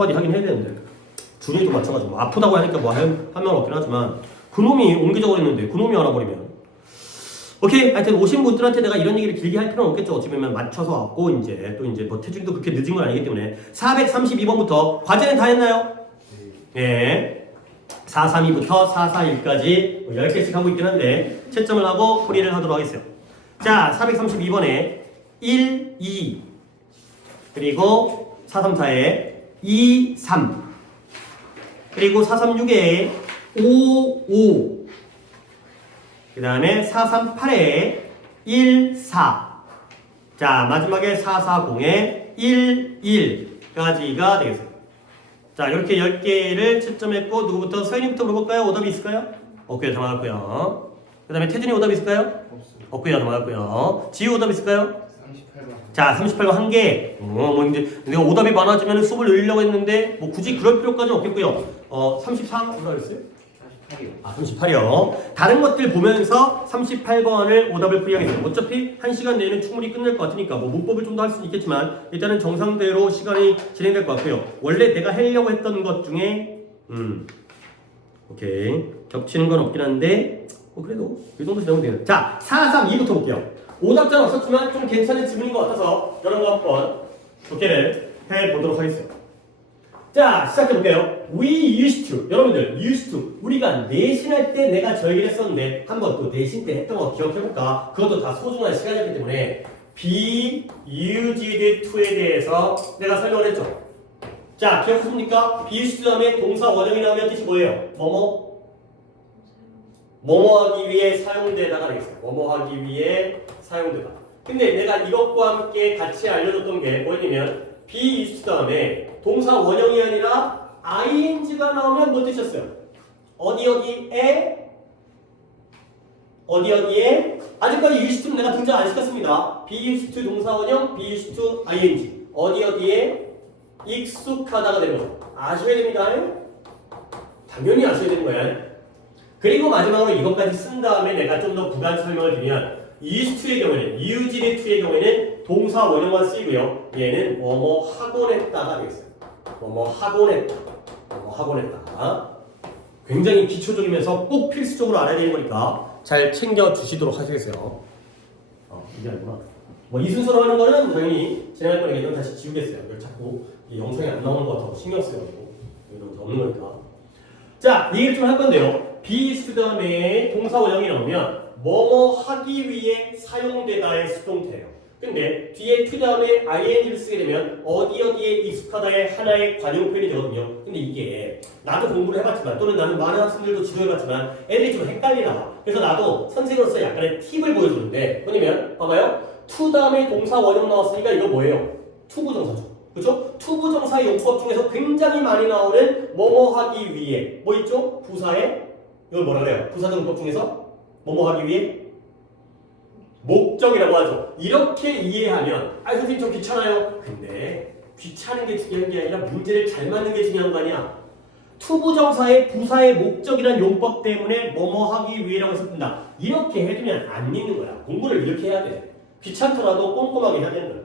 한마디 하긴 해야 되는데 준이도 마찬가지고 아프다고 하니까 뭐 한 명 없긴 하지만 그놈이 옹기적으로 했는데 그놈이 알아버리면 오케이. 하여튼 오신 분들한테 내가 이런 얘기를 길게 할 필요는 없겠죠. 어찌보면 맞춰서 왔고 이제 또 이제 뭐 태준이도 그렇게 늦은 건 아니기 때문에 432번부터 과제는 다 했나요? 예. 432부터 441까지 10개씩 하고 있긴 한데 채점을 하고 풀이를 하도록 하겠어요. 자, 432번에 1, 2 그리고 434에 2, 3 그리고 436에 5, 5 그 다음에 438에 1, 4 자, 마지막에 440에 1, 1까지가 되겠어요. 자, 이렇게 10개를 채점했고 누구부터? 서현이부터 물어볼까요? 오답이 있을까요? 없고요. 다 맞았고요. 그 다음에 태준이 오답 있을까요? 없고요. 다 맞았고요. 지우 오답 있을까요? 38번. 자, 38번 한 개. 뭐 이제 내가 오답이 많아지면 수업을 늘리려고 했는데 뭐 굳이 그럴 필요까지는 없겠고요. 34 뭐라 그랬어요? 38이요. 아, 38이요. 다른 것들 보면서 38번을 오답을 풀이하겠습니다. 어차피 1시간 내에는 충분히 끝낼 것 같으니까 뭐 문법을 좀 더 할 수는 있겠지만 일단은 정상대로 시간이 진행될 것 같고요. 원래 내가 하려고 했던 것 중에 오케이. 겹치는 건 없긴 한데 그래도 이 정도 지나면 되겠네. 자, 432부터 볼게요. 오답자는 없었지만 좀 괜찮은 지문인 것 같아서 이런 거 한번 좋게를 해보도록 하겠습니다. 자, 시작해볼게요. We used to. 여러분들, used to. 우리가 내신할 때 내가 저 얘기를 했었는데 한번 또 내신 때 했던 거 기억해볼까? 그것도 다 소중한 시간이기 때문에 be used to에 대해서 내가 설명을 했죠. 자, 기억하십니까? be used to 다음에 동사 원형이 나오면 뜻이 뭐예요? 뭐뭐 하기 위해 사용되다가 되겠어요. 뭐뭐 하기 위해 사용되다. 근데 내가 이것과 함께 같이 알려줬던 게 뭐냐면 be used 다음에 동사 원형이 아니라 ing가 나오면 뭐 뜻이었어요? 어디에 아직까지 used to는 내가 등장 안 시켰습니다. be used to 동사 원형, be used to ing 어디에 익숙하다가 되는 거예요. 아셔야 됩니다. 당연히 아셔야 되는 거예요. 그리고 마지막으로 이것까지 쓴 다음에 내가 좀 더 부간 설명을 드리면 used to의 경우에는 used to의 경우에는 동사 원형만 쓰이고요. 얘는 뭐뭐 하곤 했다가 되겠어요. 뭐뭐 하곤 했다. 굉장히 기초적이면서 꼭 필수적으로 알아야 되는 거니까 잘 챙겨 주시도록 하시겠어요. 이게 아니구나. 뭐 이 순서로 하는 거는 당연히 진행할 거니까 이건 다시 지우겠어요. 이걸 자꾸 이 영상이 안 나오는 것 같아서 신경 쓰여가지고 이건 없는 거니까. 자, 얘기를 좀 할 건데요. be used 다음에 동사 원형이 나오면 뭐뭐 하기 위해 사용되다의 수동태예요. 근데 뒤에 to 다음에 ing를 쓰게 되면 어디에 익숙하다의 하나의 관용 표현이 되거든요. 근데 이게 나도 공부를 해봤지만 또는 나는 많은 학생들도 지도해봤지만 애들이 좀 헷갈리나. 그래서 나도 선생으로서 약간의 팁을 보여주는데 뭐냐면 봐봐요. to 다음에 동사 원형 나왔으니까 이거 뭐예요? 투부정사죠. 그렇죠? 투부정사의 용법 중에서 굉장히 많이 나오는 뭐뭐 하기 위해 뭐 있죠? 부사의 이걸 뭐라 그래요? 부사적 용법 중에서 뭐뭐 하기 위해 목적이라고 하죠. 이렇게 이해하면 선생님 좀 귀찮아요. 근데 귀찮은 게 중요한 게 아니라 문제를 잘 맞는 게 중요한 거 아니야. 투부정사의 부사의 목적이란 용법 때문에 뭐뭐 하기 위해라고 했습니다. 이렇게 해두면 안 읽는 거야. 공부를 이렇게 해야 돼. 귀찮더라도 꼼꼼하게 해야 되는 거야.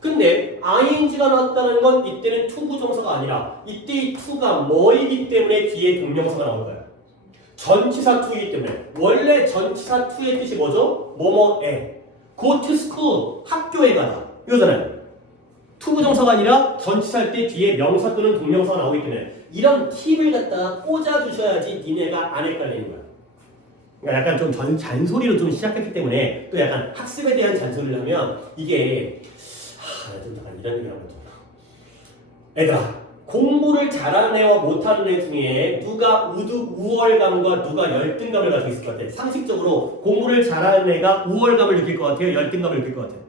근데 ing가 나왔다는 건 이때는 투부정사가 아니라 이때 이 to가 뭐이기 때문에 뒤에 동명사가 나온 거야. 전치사 to이기 때문에 원래 전치사 to의 뜻이 뭐죠? 뭐뭐에 go to school 학교에 가다 이거잖아요. 투부정사가 아니라 전치사일 때 뒤에 명사 또는 동명사가 나오기 때문에 이런 팁을 갖다가 꽂아주셔야지 니네가 안 헷갈리는 거야. 그러니까 약간 좀 잔소리로 좀 시작했기 때문에 또 약간 학습에 대한 잔소리를 하면 이게 좀 약간 이런 얘기 하면 좀 얘들아 공부를 잘하는 애와 못하는 애 중에 누가 우월감과 누가 열등감을 가지고 있을 것 같아? 상식적으로 공부를 잘하는 애가 우월감을 느낄 것 같아요? 열등감을 느낄 것 같아요?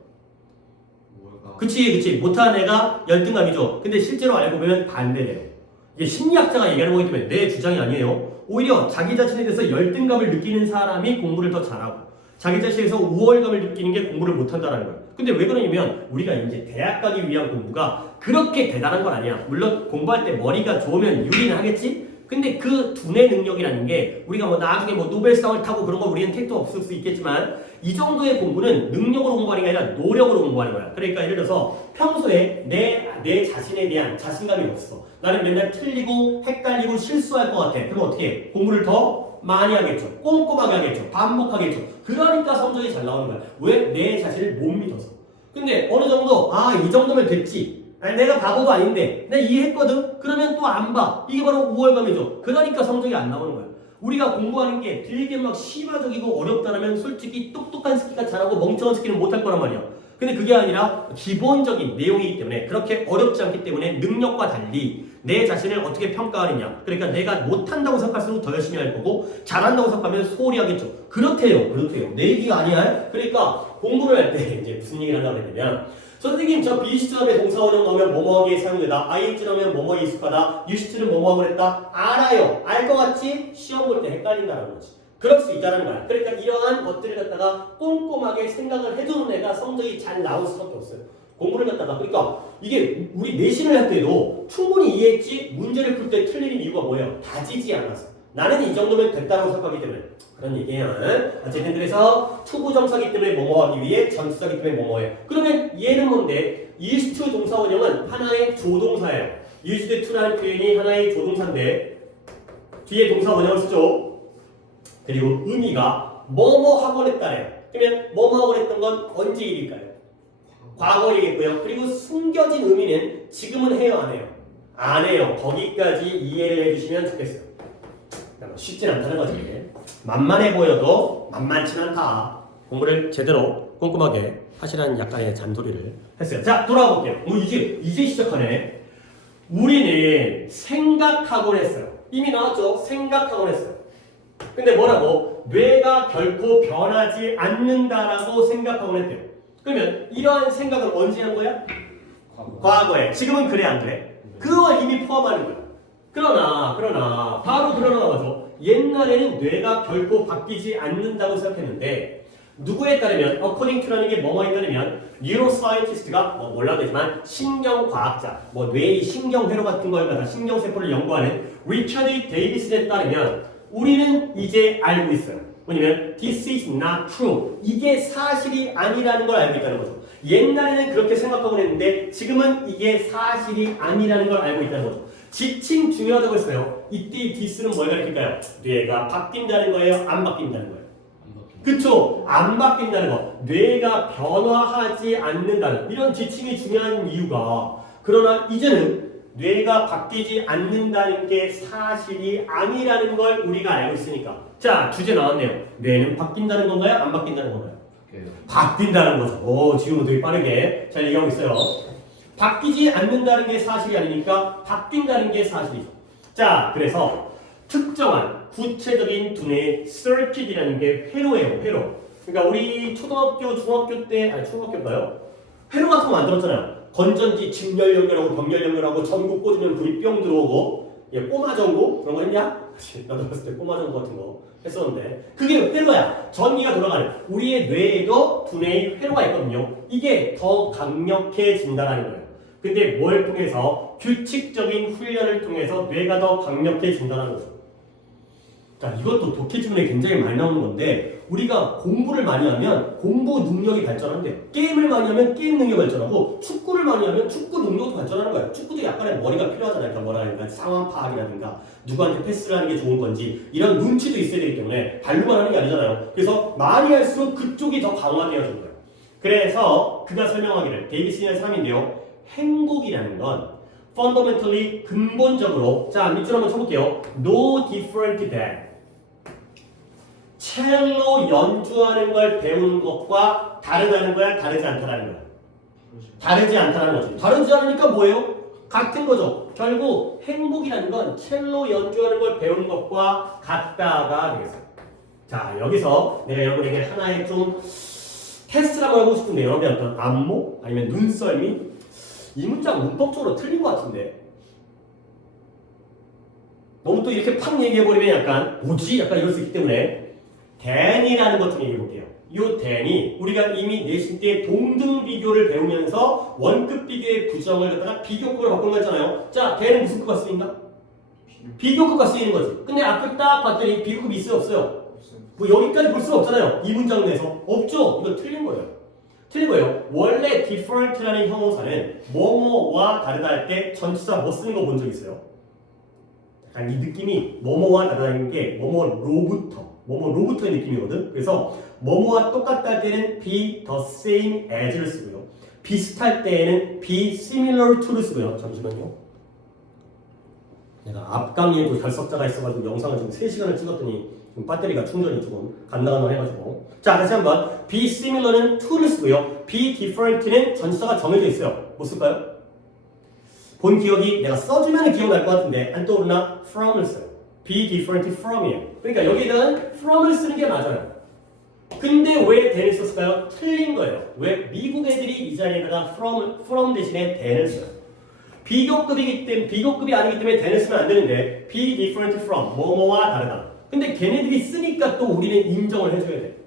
그치. 못하는 애가 열등감이죠. 근데 실제로 알고 보면 반대래요. 이게 심리학자가 얘기하는 거기 때문에 내 주장이 아니에요. 오히려 자기 자신에 대해서 열등감을 느끼는 사람이 공부를 더 잘하고 자기 자신에서 우월감을 느끼는 게 공부를 못한다는 거예요. 근데 왜 그러냐면 우리가 이제 대학 가기 위한 공부가 그렇게 대단한 건 아니야. 물론 공부할 때 머리가 좋으면 유리는 하겠지? 근데 그 두뇌 능력이라는 게 우리가 뭐 나중에 뭐 노벨상을 타고 그런 거 우리는 택도 없을 수 있겠지만 이 정도의 공부는 능력으로 공부하는 게 아니라 노력으로 공부하는 거야. 그러니까 예를 들어서 평소에 내 자신에 대한 자신감이 없어. 나는 맨날 틀리고 헷갈리고 실수할 것 같아. 그럼 어떻게 해? 공부를 더 많이 하겠죠. 꼼꼼하게 하겠죠. 반복하겠죠. 그러니까 성적이 잘 나오는 거야. 왜? 내 자신을 못 믿어서. 근데 어느 정도 이 정도면 됐지. 아니, 내가 바보도 아닌데 내가 이해했거든? 그러면 또 안 봐. 이게 바로 우월감이죠. 그러니까 성적이 안 나오는 거야. 우리가 공부하는 게 되게 막 시바적이고 어렵다면 솔직히 똑똑한 새끼가 잘하고 멍청한 새끼는 못할 거란 말이야. 근데 그게 아니라 기본적인 내용이기 때문에 그렇게 어렵지 않기 때문에 능력과 달리 내 자신을 어떻게 평가하느냐. 그러니까 내가 못한다고 생각할수록 더 열심히 할 거고 잘한다고 생각하면 소홀히 하겠죠. 그렇대요. 내 얘기가 아니야. 그러니까 공부를 할 때 이제 무슨 얘기를 하려고 했냐면 선생님 저 비시점에 동사원형 넣으면 뭐뭐하기에 사용되다. ing 넣으면 뭐뭐에 익숙하다. use는 뭐뭐하고 그랬다. 알아요. 알 것 같지? 시험 볼 때 헷갈린다는 거지. 그럴 수 있다는 거야. 그러니까 이러한 것들을 갖다가 꼼꼼하게 생각을 해두는 애가 성적이 잘 나올 수밖에 없어요. 공부를 갖다가 그러니까 이게 우리 내신을 할 때도 충분히 이해했지 문제를 풀 때 틀리는 이유가 뭐예요? 다지지 않아서. 나는 이 정도면 됐다고 생각하기 때문에 그런 얘기예요. 어쨌든 그래서 투부정사기 때문에 뭐뭐하기 위해 전치사기 때문에 뭐뭐해. 그러면 얘는 뭔데? used to 동사원형은 하나의 조동사예요. used to라는 표현이 하나의 조동사인데 뒤에 동사원형을 쓰죠. 그리고 의미가 뭐뭐 하곤 했다래요. 그러면 뭐뭐 하곤 했던 건 언제 일일까요? 과거이겠고요. 그리고 숨겨진 의미는 지금은 해요, 안 해요? 안 해요. 거기까지 이해를 해주시면 좋겠어요. 쉽진 않다는 거지. 만만해 보여도 만만치 않다. 공부를 제대로 꼼꼼하게 하시라는 약간의 잔소리를 했어요. 자, 돌아가 볼게요. 이제 시작하네. 우리는 생각하곤 했어요. 이미 나왔죠? 생각하곤 했어요. 근데 뭐라고? 뇌가 결코 변하지 않는다라고 생각하곤 했대요. 그러면 이러한 생각은 언제 한 거야? 과거에. 지금은 그래 안 그래? 그걸 이미 포함하는 거야. 그러나 바로 나와서 옛날에는 뇌가 결코 바뀌지 않는다고 생각했는데 누구에 따르면 according to라는 게 뭐뭐에 따르면 neuroscientist가 몰라도 되지만 신경과학자 뇌의 신경회로 같은 걸 갖다 신경세포를 연구하는 리처드 데이비슨에 따르면 우리는 이제 알고 있어요. 뭐냐면 this is not true. 이게 사실이 아니라는 걸 알고 있다는 거죠. 옛날에는 그렇게 생각하곤 했는데 지금은 이게 사실이 아니라는 걸 알고 있다는 거죠. 지칭 중요하다고 했어요. 이때 이 this는 뭘 가리킬까요? 뇌가 바뀐다는 거예요? 안 바뀐다는 거예요? 그쵸? 안 바뀐다는 거. 뇌가 변화하지 않는다는 이런 지칭이 중요한 이유가 그러나 이제는 뇌가 바뀌지 않는다는 게 사실이 아니라는 걸 우리가 알고 있으니까. 자, 주제 나왔네요. 뇌는 바뀐다는 건가요? 안 바뀐다는 건가요? 바뀐다는 거죠. 지금은 되게 빠르게 잘 얘기하고 있어요. 바뀌지 않는다는 게 사실이 아니니까 바뀐다는 게 사실이죠. 자, 그래서 특정한 구체적인 두뇌의 circuit이라는 게 회로예요. 회로. 그러니까 우리 초등학교, 중학교 때, 초등학교인가요? 회로 같은 거 만들었잖아요. 건전지 직렬 연결하고 병렬 연결하고 전구 꽂으면 불이 뿅 들어오고 꼬마 전구 그런 거 했냐? 나도 어렸을 때 꼬마 전구 같은 거 했었는데 그게 회로야. 전기가 돌아가는 우리의 뇌에도 두뇌의 회로가 있거든요. 이게 더 강력해진다는 거예요. 근데 뭘 통해서? 규칙적인 훈련을 통해서 뇌가 더 강력해진다는 거죠. 자, 이것도 독해 지문에 굉장히 많이 나오는 건데 우리가 공부를 많이 하면 공부 능력이 발전한대요. 게임을 많이 하면 게임 능력이 발전하고 축구를 많이 하면 축구 능력도 발전하는 거예요. 축구도 약간의 머리가 필요하잖아요. 그러니까 뭐라 하니까 상황 파악이라든가 누구한테 패스를 하는 게 좋은 건지 이런 눈치도 있어야 되기 때문에 발로만 하는 게 아니잖아요. 그래서 많이 할수록 그쪽이 더 강화되어지는 거예요. 그래서 그가 설명하기를 데이비슨이라는 사람인데요. 행복이라는 건 fundamentally 근본적으로 자 밑줄 한번 쳐볼게요. No different than 첼로 연주하는 걸 배우는 것과 다르다는 거야? 다르지 않다라는 거야? 다르지 않다라는 거지. 다르지 않으니까 뭐예요? 같은 거죠. 결국 행복이라는 건 첼로 연주하는 걸 배우는 것과 같다가 되겠어요. 자, 여기서 내가 여러분에게 하나의 좀 테스트를 한번 하고 싶은데 여러분이 어떤 안목? 아니면 눈썰미? 이 문장 문법적으로 틀린 것 같은데 너무 또 이렇게 팍 얘기해버리면 약간 뭐지? 약간 이럴 수 있기 때문에 than이라는 것 좀 얘기해볼게요. 이 than이 우리가 이미 내신 때 동등 비교를 배우면서 원급 비교의 부정을 갖다가 비교급으로 바꾼 거 있잖아요. 자, than은 무슨 급가 쓰인다? 비교급가 쓰이는 거지. 근데 아까 딱 봤더니 비교급이 있어요? 없어요? 뭐 여기까지 볼 수가 없잖아요. 이 문장 내에서. 없죠? 이거 틀린 거예요. 틀리고요. 원래 different라는 형용사는 뭐뭐와 다르다 할 때 전치사 뭐 쓰는 거 본 적 있어요? 약간 이 느낌이 뭐뭐와 다르다는 게 뭐뭐로부터의 느낌이거든. 그래서 뭐뭐와 똑같다 할 때는 be the same as를 쓰고요. 비슷할 때에는 be similar to를 쓰고요. 잠시만요. 내가 앞강의에도 결석자가 있어가지고 영상을 지금 3시간을 찍었더니 지금 배터리가 충전이 조금 간당간당해가지고. 자, 다시 한번 be similar는 to를 쓰고요. be different는 전치사가 정해져 있어요. 뭐 쓸까요? 본 기억이 내가 써주면 기억날 것 같은데 안 떠오르나? from을 써요. be different from이에요. 그러니까 여기에다는 from을 쓰는 게 맞아요. 근데 왜 then을 썼을까요? 틀린 거예요. 왜? 미국 애들이 이 자리에다가 from 대신에 then을 써요. 비교급이 아니기 때문에 then을 쓰면 안 되는데 be different from, 뭐뭐와 다르다. 근데 걔네들이 쓰니까 또 우리는 인정을 해줘야 돼.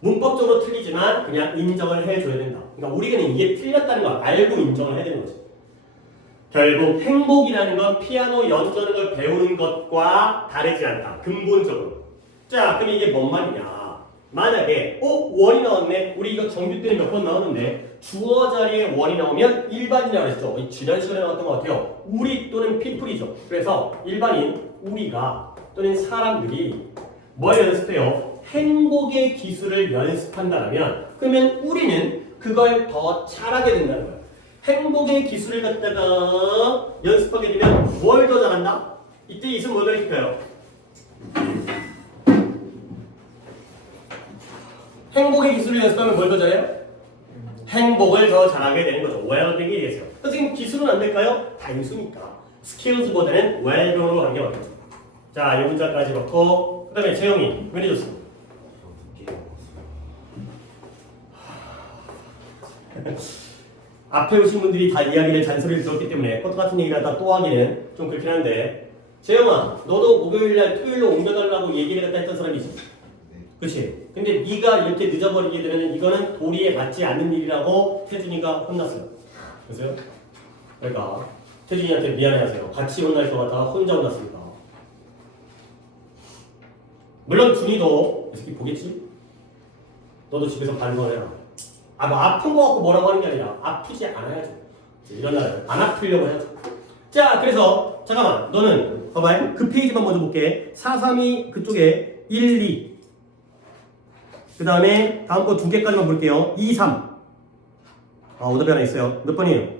문법적으로 틀리지만 그냥 인정을 해줘야 된다. 그러니까 우리는 이게 틀렸다는 걸 알고 인정을 해야 되는 거지. 결국 행복이라는 건 피아노 연주하는 걸 배우는 것과 다르지 않다. 근본적으로. 자, 그럼 이게 뭔 말이냐. 만약에 원이 나왔네. 우리 이거 정규 때는 몇 번 나왔는데 주어 자리에 원이 나오면 일반이라고 했죠. 지난 시간에 나왔던 것 같아요. 우리 또는 people이죠. 그래서 일반인, 우리가 또는 사람들이 뭘 연습해요? 행복의 기술을 연습한다면 그러면 우리는 그걸 더 잘하게 된다는 거예요. 행복의 기술을 갖다가 연습하게 되면 뭘 더 잘한다? 이때 있으면 뭘 가르칠까요? 행복의 기술을 연습하면 뭘 더 잘해요? 행복을 더 잘하게 되는 거죠. well-being이 되겠어요. 선생님 기술은 안 될까요? 단수니까. skills보다는 well-being으로 가는 게 맞겠죠. 자, 이 문자까지 넣고 그 다음에 재영이 왜 내줬습니까? 앞에 오신 분들이 다 이야기를 잔소리를 들었기 때문에 똑같은 얘기를 하다 또 하기는 좀 그렇긴 한데 재영아 너도 목요일날 토요일로 옮겨달라고 얘기를 갖다 했던 사람이지? 그치? 근데 네가 이렇게 늦어버리게 되면 이거는 도리에 맞지 않는 일이라고 태준이가 혼났어요. 그래서요? 그러니까 태준이한테 미안해하세요. 같이 혼날 것 같아 혼자 혼났습니다. 물론 준이도 이 새끼 보겠지? 너도 집에서 반성해라. 뭐 아픈 거 갖고 뭐라고 하는 게 아니라 아프지 않아야죠. 이런 날은 안 아프려고 해야죠. 자, 그래서 잠깐만 너는 봐봐요. 그 페이지만 먼저 볼게. 432 그쪽에 1, 2 그 다음에 다음 거 2개까지만 볼게요. 2, 3 오답이 하나 있어요. 몇 번이에요? 34번.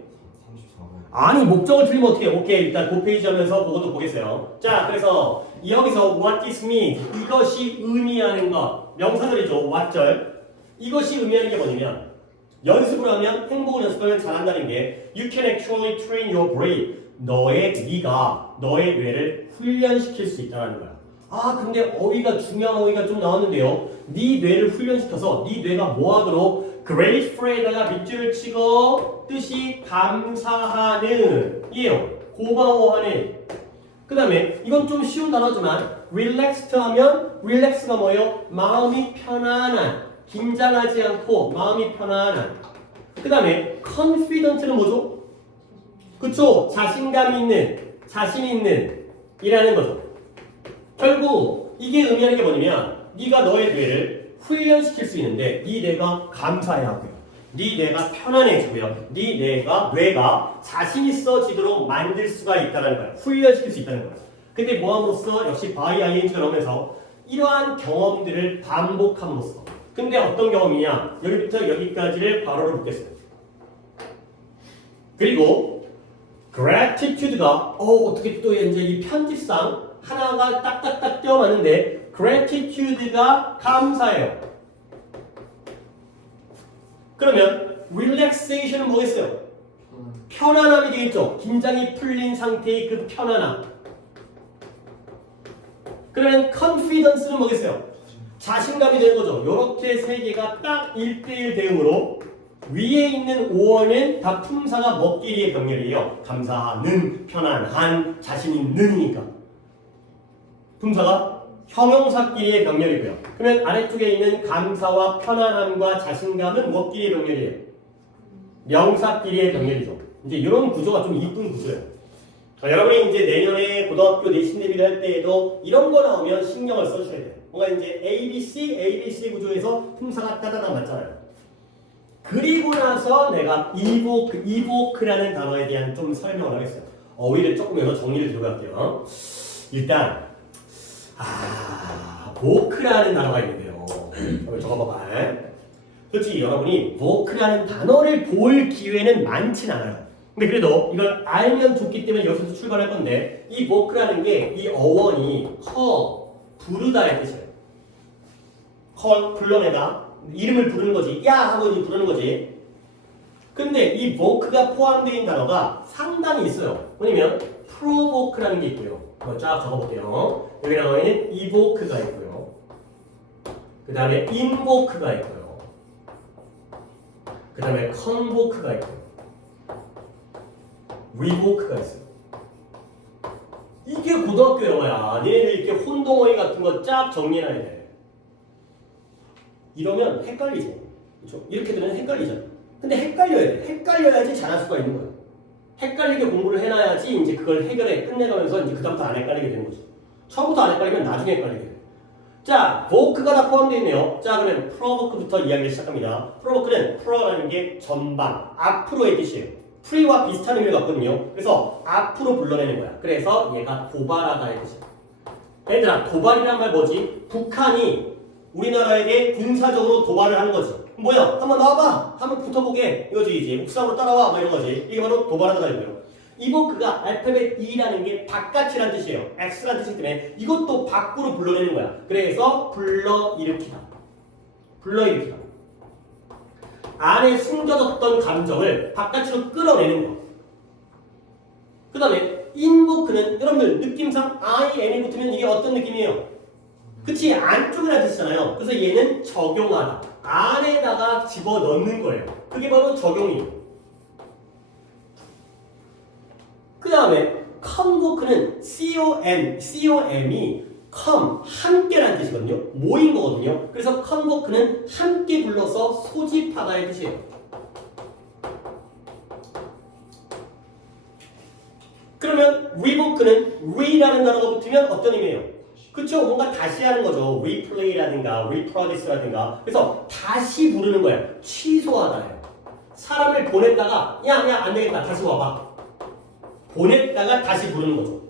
아니 목적을 틀리면 어떻게 해? 오케이 일단 그 페이지 하면서 그것도 보겠어요. 자, 그래서 여기서 what this means 이것이 의미하는 것 명사절이죠. what절 이것이 의미하는 게 뭐냐면 연습을 하면 행복을 연습하면 잘한다는 게 you can actually train your brain 네가 너의 뇌를 훈련시킬 수 있다는 거야. 근데 어휘가 중요한 어휘가 좀 나왔는데요. 네 뇌를 훈련시켜서 네 뇌가 뭐하도록 grateful에다가 밑줄을 치고 뜻이 감사하는 이에요. 고마워하는. 그 다음에 이건 좀 쉬운 단어지만 relaxed 하면 relax가 뭐예요? 마음이 편안한. 긴장하지 않고 마음이 편안한. 그 다음에 confident는 뭐죠? 그쵸? 자신감 있는, 자신 있는 이라는 거죠. 결국 이게 의미하는 게 뭐냐면 네가 너의 뇌를 훈련시킬 수 있는데 네 뇌가 감사해야 하고요. 네 뇌가 편안해지고요. 네 뇌가 자신 있어지도록 만들 수가 있다는 거야. 훈련시킬 수 있다는 거야. 근데 뭐함으로써 역시 by ing가 나오면서 이러한 경험들을 반복함으로써. 근데 어떤 경험이냐? 여기부터 여기까지를 괄호를 묶겠어요. 그리고 gratitude가 어떻게 또 이제 이 편집상 하나가 딱딱딱 떼어맞는데 gratitude가 감사해요. 그러면 relaxation은 뭐겠어요? 편안함이 되겠죠. 긴장이 풀린 상태의 그 편안함. 그러면 confidence는 뭐겠어요? 자신감이 되는 거죠. 이렇게 세 개가 딱 1대1 대응으로 위에 있는 5어는 다 품사가 뭐끼리의 병렬이에요. 감사는, 편안한, 자신 있는이니까. 품사가 형용사끼리의 병렬이고요. 그러면 아래쪽에 있는 감사와 편안함과 자신감은 뭐끼리의 병렬이에요? 명사끼리의 병렬이죠. 이제 이런 구조가 좀 이쁜 구조예요. 여러분이 이제 내년에 고등학교 내신 대비를 할 때에도 이런 거 나오면 신경을 써주셔야 돼요. 뭔가 이제 ABC 구조에서 품사가 따다닥 맞잖아요. 그리고 나서 내가 이보크라는 단어에 대한 좀 설명을 하겠어요. 어휘를 조금 여기서 정리를 들어갈게요. 일단 보크라는 단어가 있는데요. 한번 적어봐봐. 솔직히 여러분이 보크라는 단어를 볼 기회는 많진 않아요. 근데 그래도 이걸 알면 좋기 때문에 여기서 출발할 건데 이 보크라는 게 이 어원이 부르다의 뜻이에요. 불러내다. 이름을 부르는 거지. 야 하고 부르는 거지. 근데 이 보크가 포함되어 있는 단어가 상당히 있어요. 뭐냐면 프로보크라는 게 있고요. 한번 쫙 적어볼게요. 여기 나와 있는 이보크가 있고요. 그 다음에 인보크가 있고요. 그 다음에 컨보크가 있고요. 위보크가 있어요. 이게 고등학교 영어야. 얘네들 이렇게 혼동어휘 같은 거 쫙 정리해놔야 돼. 이러면 헷갈리죠. 그렇죠? 이렇게 되면 헷갈리잖아. 근데 헷갈려야 돼. 헷갈려야지 잘할 수가 있는 거예요. 헷갈리게 공부를 해놔야지 이제 그걸 해결해 끝내가면서 이제 그다음부터 안 헷갈리게 되는 거죠. 처음부터 안 헷갈리면 나중에 헷갈리게 돼요. 자, 보크가 다 포함되어 있네요. 자, 그러면 프로보크부터 이야기를 시작합니다. 프로보크는 프로라는 게 전방, 앞으로의 뜻이에요. 프리와 비슷한 의미를 갖거든요. 그래서 앞으로 불러내는 거야. 그래서 얘가 도발하다의 뜻이야. 얘들아, 도발이란 말 뭐지? 북한이 우리나라에게 군사적으로 도발을 하는 거지. 뭐야? 한번 나와봐. 한번 붙어보게. 이거지 이제 옥상으로 따라와. 뭐 이런 거지. 이게 바로 도발하다가 이거예요. 이보크가 알파벳 E라는 게 바깥이라는 뜻이에요. X라는 뜻이기 때문에 이것도 밖으로 불러내는 거야. 그래서 불러일으키다. 불러일으키다. 안에 숨겨졌던 감정을 바깥으로 끌어내는 거. 그 다음에 인보크는 여러분들 느낌상 I, M이 붙으면 이게 어떤 느낌이에요? 그치? 안쪽이라는 뜻이잖아요. 그래서 얘는 적용하다. 안에다가 집어넣는 거예요. 그게 바로 적용이에요. 그 다음에 convoke는 com이 come, 함께라는 뜻이거든요. 모인 거거든요. 그래서 convoke는 함께 불러서 소집하다의 뜻이에요. 그러면 revoke는 re라는 단어가 붙으면 어떤 의미예요? 그쵸? 뭔가 다시 하는 거죠. replay라든가 reproduce라든가. 그래서 다시 부르는 거야. 취소하다예요. 사람을 보냈다가 야 안 되겠다. 다시 와봐. 보냈다가 다시 부르는 거죠.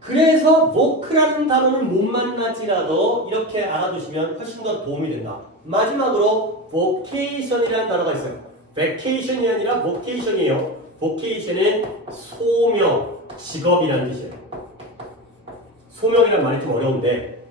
그래서 voke라는 단어는 못 만나지라도 이렇게 알아두시면 훨씬 더 도움이 된다. 마지막으로 vocation이라는 단어가 있어요. vacation이 아니라 vocation이에요. vocation은 소명, 직업이라는 뜻이에요. 소명이란 말이 좀 어려운데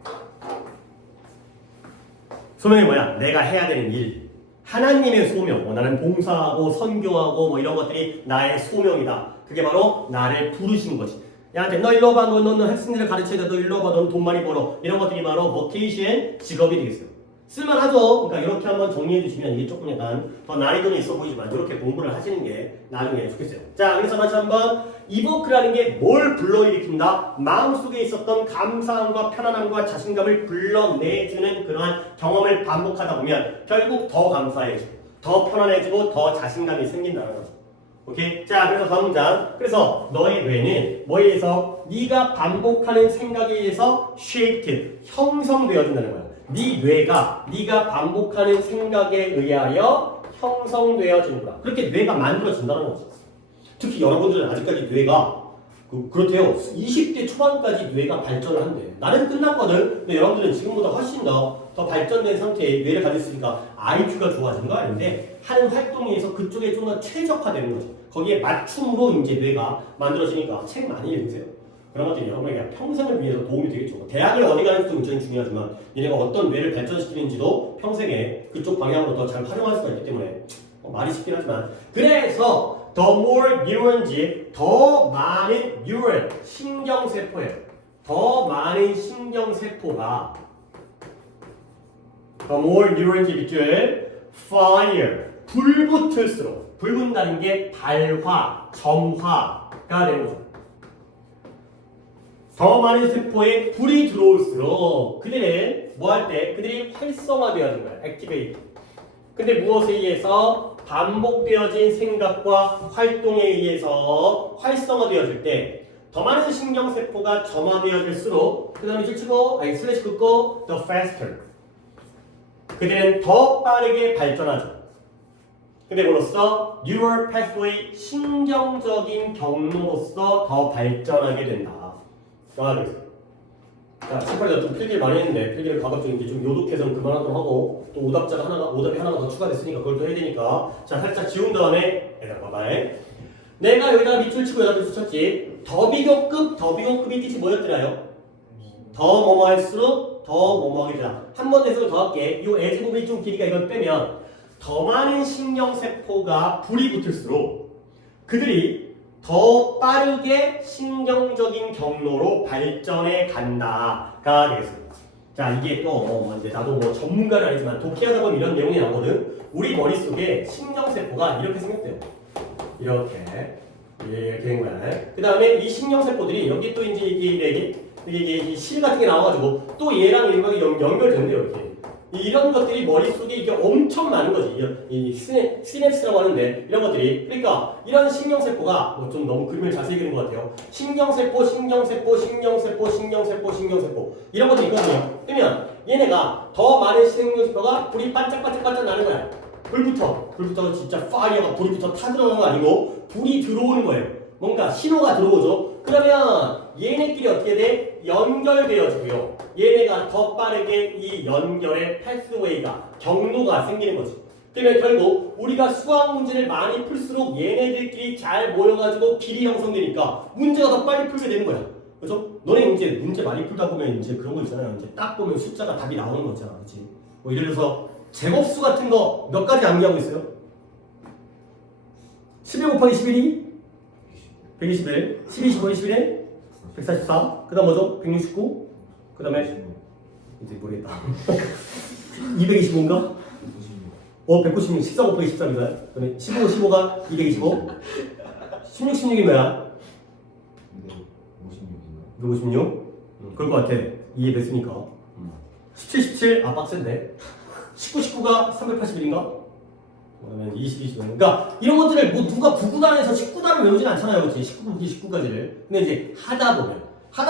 소명이 뭐야? 내가 해야 되는 일. 하나님의 소명. 나는 봉사하고 선교하고 뭐 이런 것들이 나의 소명이다. 그게 바로 나를 부르신 거지. 야한테 너 일로 와봐. 너 학생들을 가르쳐야 돼. 너 일로 와봐. 너는 돈 많이 벌어. 이런 것들이 바로 vocation, 직업이 되겠어요. 쓸만하죠. 그러니까 이렇게 한번 정리해 주시면 이게 조금 약간 더 난이도는 있어 보이지만 이렇게 공부를 하시는 게 나중에 좋겠어요. 자, 그래서 다시 한번 이보크라는 게 뭘 불러일으킨다? 마음속에 있었던 감사함과 편안함과 자신감을 불러내주는 그러한 경험을 반복하다 보면 결국 더 감사해지고 더 편안해지고 더 자신감이 생긴다는 거죠. 오케이? 자, 그래서 다음 문장. 그래서 너의 뇌는 뭐에 의해서 네가 반복하는 생각에 의해서 shaped, 형성되어진다는 거야. 네 뇌가 네가 반복하는 생각에 의하여 형성되어지는 거야. 그렇게 뇌가 만들어진다는 거죠. 특히 여러분들은 아직까지 뇌가 그렇대요. 20대 초반까지 뇌가 발전을 한대. 나는 끝났거든. 근데 여러분들은 지금보다 훨씬 더 발전된 상태의 뇌를 가졌으니까 IQ가 좋아지는 거 아닌데 하는 활동에 의해서 그쪽에 좀 더 최적화되는 거죠. 거기에 맞춤으로 이제 뇌가 만들어지니까 책 많이 읽으세요. 그런 것들이 여러분에게 평생을 위해서 도움이 되겠죠. 대학을 어디 가는지도 굉장히 중요하지만 얘네가 어떤 뇌를 발전시키는지도 평생에 그쪽 방향으로 더 잘 활용할 수가 있기 때문에 말이 쉽긴 하지만 그래서 the more neurons이 더 많은 neuron, 신경세포예요. 더 많은 신경세포가 the more neurons이 밑줄 fire, 불 붙을수록 불 붙는다는 게 발화, 점화가 되는 거죠. 더 많은 세포에 불이 들어올수록 그들은 뭐 할 때? 그들이 활성화되어지는 거야. 액티베이트. 근데 무엇에 의해서? 반복되어진 생각과 활동에 의해서 활성화되어질 때 더 많은 신경세포가 점화되어질수록 그 다음에 슬래시 긋고 the faster. 그들은 더 빠르게 발전하죠. 근데 뭐로써 neural pathway 신경적인 경로로서 더 발전하게 된다. 자, 18년 좀 필기를 많이 했는데 필기를 가급적이게 좀 요독해서는 그만하도록 하고 또 오답이 하나가 더 추가됐으니까 그걸 또 해야 되니까 자 살짝 지운 다음에 얘들아 봐봐. 내가 여기다가 밑줄 치고 여기다 밑줄 쳤지. 더비교급이 뜻이 뭐였더라요? 더 뭐뭐 할수록 더 뭐뭐 하게 되다. 한 번 더 해석을 더 할게. 이 에즈 부분이 좀 길이가 이걸 빼면 더 많은 신경세포가 불이 붙을수록 그들이 더 빠르게 신경적인 경로로 발전해 간다가 되겠습니다. 자, 이게 또 이제 나도 뭐 전문가는 아니지만 독해하다 보면 이런 내용이 나오거든. 우리 머릿속에 신경세포가 이렇게 생겼대요. 이렇게 된 거야. 그 다음에 이 신경세포들이 여기 또 이제 이게 실 같은 게 나와가지고 또 얘랑 얘랑 연결된대요. 이렇게. 이런 것들이 머릿속에 이게 엄청 많은 거지. 이 시냅스라고 하는데 이런 것들이 그러니까 이런 신경세포가 뭐 좀 너무 그림을 자세히 그린 것 같아요. 신경세포 이런 것들이 있거든요. 그러면 얘네가 더 많은 신경세포가 불이 반짝반짝 나는 거야. 불부터 진짜 파이어가 불이 붙어 타들어가는 거 아니고 불이 들어오는 거예요. 뭔가 신호가 들어오죠. 그러면 얘네끼리 어떻게 돼? 연결되어지고요. 얘네가 더 빠르게 이 연결의 패스웨이가 경로가 생기는 거지. 그러면 결국 우리가 수학 문제를 많이 풀수록 얘네들끼리 잘 모여가지고 길이 형성되니까 문제가 더 빨리 풀게 되는 거야. 그렇죠? 너네 문제 많이 풀다 보면 이제 그런 거 있잖아요. 이제 딱 보면 숫자가 답이 나오는 거 있잖아. 그렇지? 뭐 예를 들어서 제곱수 같은 거 몇 가지 암기하고 있어요? 11 곱하기 11이 121, 12, 15, 21에 144, 그 다음 뭐죠? 169, 그 다음에 이제 모르겠다 225인가? 196, 14 곱하기 13인가요? 그 다음에 15, 15가 225 16, 16이 뭐야? 256? 그럴 것 같아. 이해 됐으니까 17, 17, 아 빡센데 19, 19가 381인가? 그러면 20, 20. 그러니까 이런 것들을 뭐 누가 구구단에서 19단을 외우진 않잖아요. 그렇지? 19부터 19까지를. 근데 이제 하다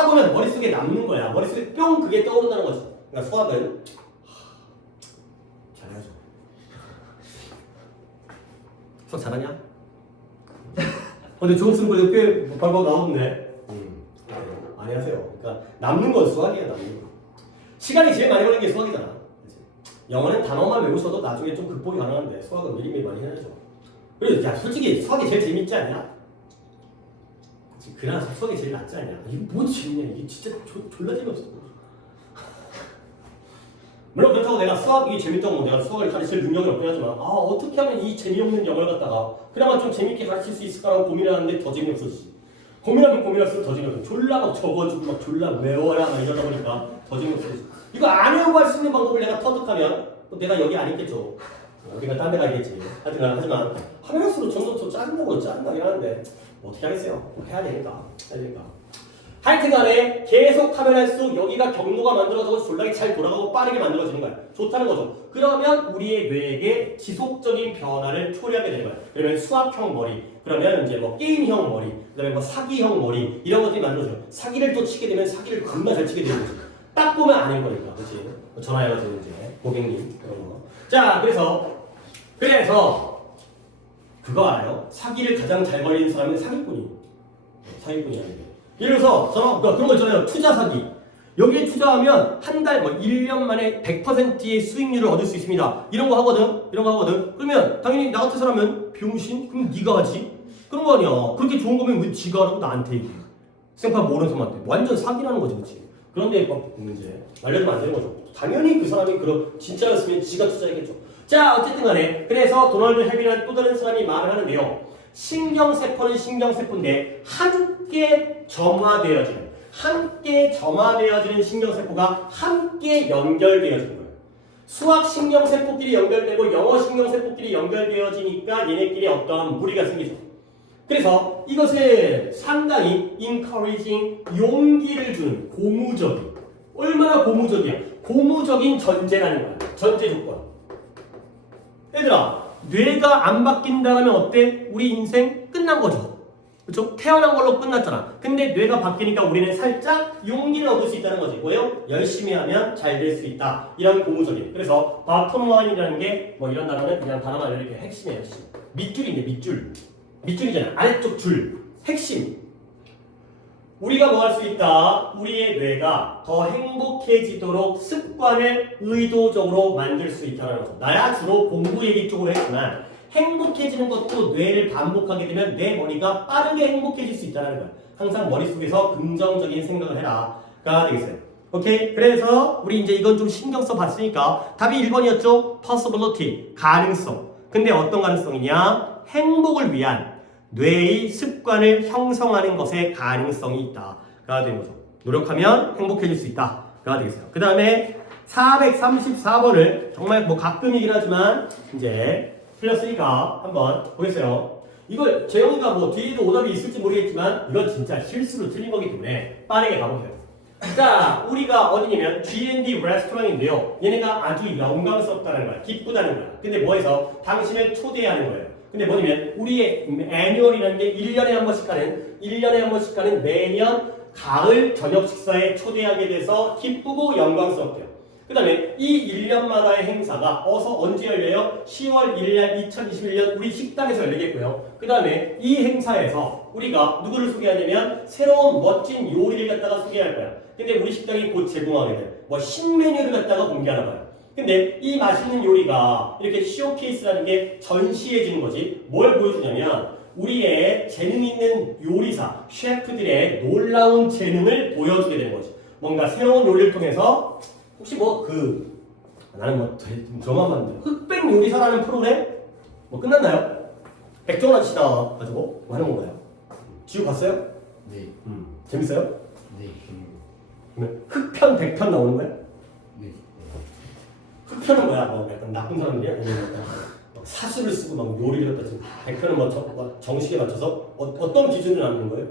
보면 머릿속에 남는 거야. 머릿속에 뿅 그게 떠오른다는 거지. 그러니까 수학은 잘하죠. 수학 잘하냐? 근데 조금 쓰는 거 꽤 발바닥 나오던데. 많이 하세요. 그러니까 남는 건 수학이야. 남는 거. 시간이 제일 많이 걸리는 게 수학이잖아. 영어는 단어만 외우셔도 나중에 좀 극복이 가능한데 수학은 미리미리 많이 해야죠. 그리고 야 솔직히 수학이 제일 재밌지 않냐? 그나마 수학이 제일 낫지 않냐? 이거 뭐 재밌냐? 이게 진짜 졸라 재미없어. 물론 그렇다고 내가 수학이 재밌다고 내가 수학을 가르칠 능력이 없긴 하지만 어떻게 하면 이 재미없는 영어를 갖다가 그나마 좀 재밌게 가르칠 수 있을까라고 고민하는데 더 재미없어지지. 고민할수록 더 재미없어. 졸라 막 적어주고 막 졸라 외워라 막 이러다 보니까 더 재미없어지지. 이거 안 외우고 할 수 있는 방법을 내가 터득하면 또 내가 여기 안 있겠죠. 어디가 딴 데 가겠지. 하지만 하면 할수록 점점 더 짜증나긴 하는데 어떻게 하겠어요. 해야 되니까. 하여튼간에 계속 하면 할수록 여기가 경로가 만들어져서 졸라게 잘 돌아가고 빠르게 만들어지는 거야. 좋다는 거죠. 그러면 우리의 뇌에게 지속적인 변화를 초래하게 되는 거야. 그러면 수학형 머리, 그러면 이제 뭐 게임형 머리, 그다음에 뭐 사기형 머리 이런 것들이 만들어져요. 사기를 또 치게 되면 사기를 겁나 잘 치게 되는 거지. 딱 보면 아닌 거니까, 그렇지? 전화해가지고 이제 고객님 그런 거. 자, 그래서 그거 알아요? 사기를 가장 잘 걸리는 사람은 사기꾼이 아니에요. 예를 들어서 그런 거 있잖아요. 투자 사기. 여기에 투자하면 한 달, 1년 만에 100%의 수익률을 얻을 수 있습니다. 이런 거 하거든. 그러면 당연히 나 같은 사람은 병신? 그럼 네가 하지? 그런 거 아니야. 그렇게 좋은 거면 왜 지가 하라고 나한테 얘기해? 생판 모르는 사람한테. 완전 사기라는 거지, 그렇지? 그런데 이제 알려주면 안 되는 거죠. 당연히 그 사람이 진짜였으면 지가 투자했겠죠. 자, 어쨌든 간에 그래서 도널드 헬이라는 또 다른 사람이 말을 하는데요. 신경세포는 신경세포인데 함께 점화되어지는 신경세포가 함께 연결되어지는 거예요. 수학 신경세포끼리 연결되고 영어 신경세포끼리 연결되어지니까 얘네끼리 어떤 무리가 생기죠. 그래서 이것을 상당히 encouraging, 용기를 주는 고무적인, 얼마나 고무적이야? 고무적인 전제라는 거야. 전제 조건. 얘들아, 뇌가 안 바뀐다면 어때? 우리 인생 끝난 거죠. 그렇죠? 태어난 걸로 끝났잖아. 근데 뇌가 바뀌니까 우리는 살짝 용기를 얻을 수 있다는 거지. 뭐예요? 열심히 하면 잘 될 수 있다. 이런 고무적인. 그래서 bottom line이라는 게 이런 단어는 그냥 단어만 이렇게 핵심이에요. 핵심. 밑줄인데 밑줄이잖아. 아래쪽 줄 핵심. 우리가 뭐 할 수 있다? 우리의 뇌가 더 행복해지도록 습관을 의도적으로 만들 수 있다는 거죠. 나야 주로 공부 얘기 쪽으로 했지만 행복해지는 것도 뇌를 반복하게 되면 내 머리가 빠르게 행복해질 수 있다는 거야. 항상 머릿속에서 긍정적인 생각을 해라가 되겠어요. 오케이? 그래서 우리 이제 이건 좀 신경 써 봤으니까 답이 1번이었죠? possibility, 가능성. 근데 어떤 가능성이냐? 행복을 위한 뇌의 습관을 형성하는 것에 가능성이 있다가 되는 거죠. 노력하면 행복해질 수 있다가 되겠어요. 그 다음에 434번을 정말 뭐 가끔이긴 하지만 이제 틀렸으니까 한번 보겠어요. 이걸 재영이가 뭐 뒤에도 오답이 있을지 모르겠지만 이건 진짜 실수로 틀린 거기 때문에 빠르게 가보세요. 자, 우리가 어디냐면 G&D 레스토랑인데요. 얘네가 아주 영광스럽다는 거야. 기쁘다는 거야. 근데 뭐해서 당신을 초대하는 거예요. 근데 뭐냐면 우리의 애뉴얼이라는 게 1년에 한 번씩 가는 매년 가을 저녁 식사에 초대하게 돼서 기쁘고 영광스럽대요. 그 다음에 이 1년마다의 행사가 언제 열려요? 10월 1일 2021년 우리 식당에서 열리겠고요. 그 다음에 이 행사에서 우리가 누구를 소개하냐면 새로운 멋진 요리를 갖다가 소개할 거야. 근데 우리 식당이 곧 제공하게 돼. 뭐 신메뉴를 갖다가 공개하나 봐요. 근데 이 맛있는 요리가 이렇게 쇼케이스라는 게 전시해지는 거지. 뭘 보여주냐면 우리의 재능 있는 요리사, 셰프들의 놀라운 재능을 보여주게 되는 거지. 뭔가 새로운 요리를 통해서 혹시 나는 뭐 저만 봤는데 흑백 요리사라는 프로그램 뭐 끝났나요? 백종원 아저씨 나와가지고 뭐 하는 건가요? 지우 봤어요? 네. 재밌어요? 네. 그러면 흑편, 백편 나오는 거야? 네. 흑편은 뭐야? 뭐 약간 나쁜 사람들이야? 아니면 막 사수를 쓰고 막 요리를 갖다 쓰고 백편은 뭐 정식에 맞춰서 어떤 기준으로 나누는 거예요?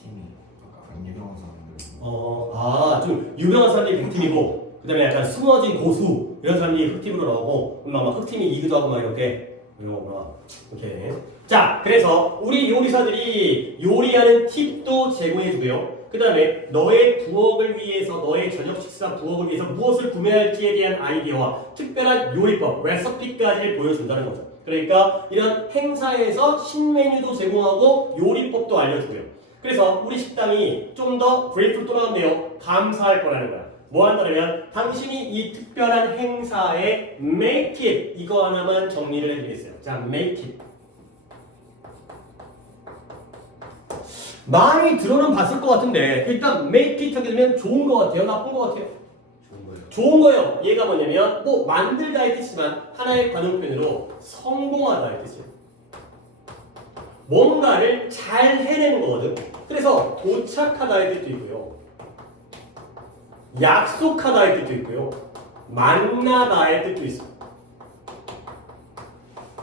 팀이 약간 유명한 사람들. 좀 유명한 사람들이 백팀이고 그 다음에 약간 숨어진 고수 이런 사람들이 흑팀으로 나오고 막 흑팀이 이기도 하고 막 이렇게 이런 거구나. 오케이. 자, 그래서 우리 요리사들이 요리하는 팁도 제공해주고요. 그 다음에 너의 부엌을 위해서, 너의 저녁 식사 부엌을 위해서 무엇을 구매할지에 대한 아이디어와 특별한 요리법, 레시피까지 보여준다는 거죠. 그러니까 이런 행사에서 신메뉴도 제공하고 요리법도 알려주고요. 그래서 우리 식당이 좀 더 그레이트풀 또 나왔네요. 감사할 거라는 거야. 뭐 한다면 당신이 이 특별한 행사에 make it 이거 하나만 정리를 해드리겠어요. 자, make it. 많이 들어는 봤을 것 같은데 일단 make it 하게 되면 좋은 것 같아요? 나쁜 것 같아요? 좋은 거예요. 좋은 거예요. 얘가 뭐냐면 뭐 만들다의 뜻이지만 하나의 관용편으로 성공하다의 뜻이에요. 뭔가를 잘 해내는 거거든. 그래서 도착하다의 뜻도 있고요. 약속하다의 뜻도 있고요. 만나다의 뜻도 있어요.